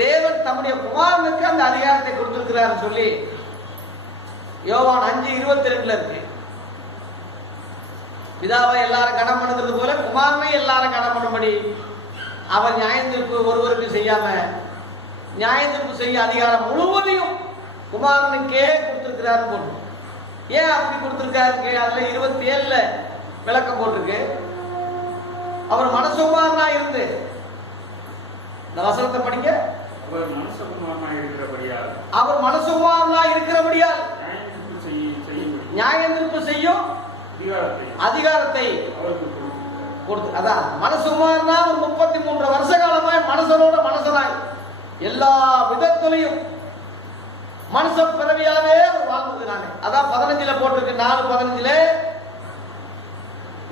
தேவன் தம்முடைய குமாரனுக்கு அந்த அதிகாரத்தை கொடுத்திருக்கிறார் சொல்லி யோவான் 5:22 இருக்கு. பிதாவை எல்லாரும் கனம் பண்ணுறது போல குமாரனை எல்லாரும் கனம் பண்ணும்படி அவர் நியாயத்தீர்ப்பு ஒருவருக்கு செய்யாம நியாயத்தீர்ப்பு செய்ய அதிகாரம் முழுவதையும் குமாரனுக்கே கொடுத்திருக்கிறார் போட்டு. ஏன் அப்படி கொடுத்திருக்காரு? அதுல 27 விளக்கம் போட்டிருக்கு. அவர் மனசுகுமாரனா இருந்து, இந்த வசனத்தை படிக்க, அவர் மனசுகுமாரனா இருக்கிறபடியால் நியாயத்தீர்ப்பு செய்யும் அதிகாரத்தை கொடுத்து, அதான் மனசுகுமாரனா 33 வருஷ காலமாய் மனுஷனோட மனுஷனாய் எல்லா விதத்திலையும் மனுஷ பிறவியாவே அவர் வாழ்ந்ததுனாலே, அதான் 15 போட்டிருக்கு, 4:15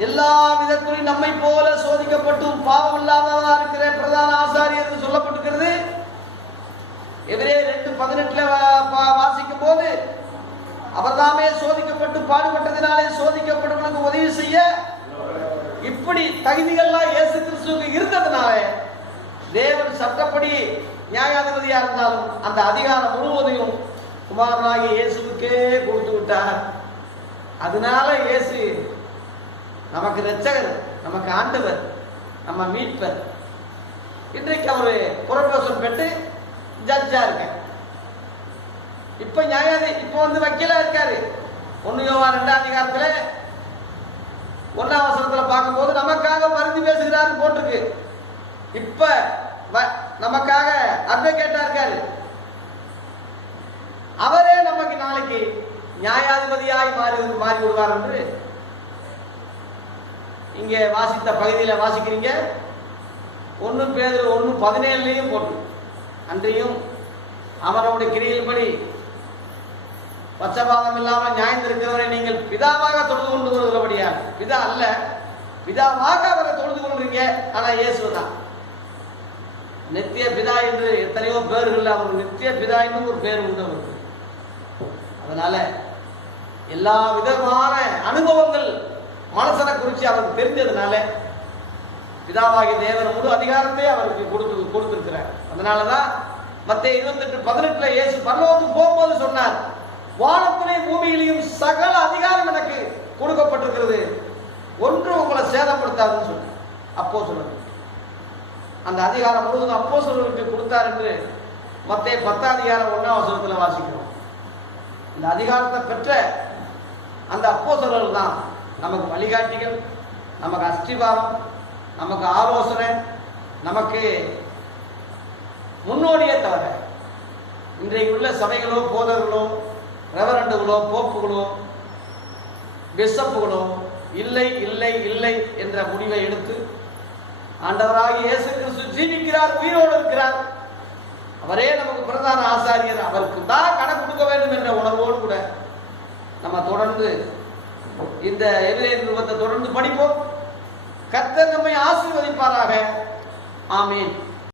எல்லா விதத்திலும் நம்மை போல சோதிக்கப்பட்டும் பாவம் இல்லாதவரா இருக்கிற பிரதான ஆசாரியர் என்று சொல்லப்பட்டிருக்கிறது. எபிரேயர் 2:18 வாசிக்கும் போது அவர் தாமே சோதிக்கப்பட்டு பாடுபட்டதினாலே சோதிக்கப்பட்டவர்களுக்கு உதவி செய்ய இப்படி தகுதிகள்லாம் இயேசு கிறிஸ்துவுக்கு இருந்ததுனால தேவன் சட்டப்படி நியாயாதிபதியா இருந்தாலும் அந்த அதிகாரம் முழுவதையும் குமாரனாகிய இயேசுவுக்கே கொடுத்து விட்டார். அதனால இயேசு நமக்கு இரட்சகர், நமக்கு ஆண்டவர், நம்ம மீட்பர். இன்றைக்கு அவரு புரொபோசல் பெற்று ஜட்ஜா இருக்க, இப்ப இப்ப வக்கீலா இருக்காரு. 1 யோவான் 2 அதிகாரத்துல 1ஆம் வசனத்துல பார்க்கும்போது நமக்காக மருந்து பேசுகிறாரு போட்டிருக்கு. இப்ப நமக்காக அட்வொகேட்டா இருக்காரு. அவரே நமக்கு நாளைக்கு நியாயாதிபதியாய் மாறி விடுவார் என்று இங்கே வாசித்த பகுதியில் வாசிக்கிறீங்க. 1 பேதுரு 1:17 போட்டு, அன்றையும் அவனுடைய கிரியின்படி பச்சபாதம் இல்லாமல் நியாயந்திருக்கிறவரை நீங்கள் பிதாவாக தொழுது கொண்டு வருகிறபடியால், பிதா அல்ல, பிதாவாக அவரை தொழுது கொள்றீங்க. ஆனா இயேசு தான் நித்திய பிதா என்று எத்தனையோ பேர்கள், அவர் நித்திய பிதா என்று ஒரு பேர் உண்டு அவருக்கு. அதனால எல்லா விதமான அனுபவங்கள் மனசனை குறித்து அவருக்கு தெரிஞ்சதுனால பிதாவாகிய தேவன் முழு அதிகாரத்தை அவருக்கு கொடுத்திருக்கிறார். அதனாலதான் மத்தேயு 28:18 இயேசு பரலோகத்துக்கு போகும்போது சொன்னார், வானத்திலேயும் பூமியிலையும் சகல அதிகாரம் எனக்கு கொடுக்கப்பட்டிருக்கிறது, ஒன்று உங்களை சேதப்படுத்தாதுன்னு சொன்னார். அப்போஸ்தலருக்கு அந்த அதிகாரம் முழுவதும் அப்போஸ்தலருக்கு கொடுத்தார் என்று மத்தேயு 10:1 வாசிக்கிறோம். இந்த அதிகாரத்தை பெற்ற அந்த அப்போஸ்தலர்கள் தான் நமக்கு வழிகாட்டிகள், நமக்கு அஸ்திபாரம், நமக்கு ஆலோசனை, நமக்கு முன்னோடியே தவிர இன்றைக்கு உள்ள சபைகளோ போதர்களோ ரெவரண்டுகளோ போப்புகளோ பிஷப்புகளோ இல்லை இல்லை இல்லை என்ற முடிவை எடுத்து ஆண்டவராகிய இயேசு கிறிஸ்து ஜீவிக்கிறார், உயிரோடு இருக்கிறார், அவரே நமக்கு பிரதான ஆசாரியர், அவருக்கு தான் கணக்கு கொடுக்க வேண்டும் என்ற உணர்வோடு கூட நம்ம தொடர்ந்து இந்த எபிரேயர் நிருபத்தை தொடர்ந்து படிப்போம். கர்த்தர் நம்மை ஆசீர்வதிப்பாராக. ஆமீன்.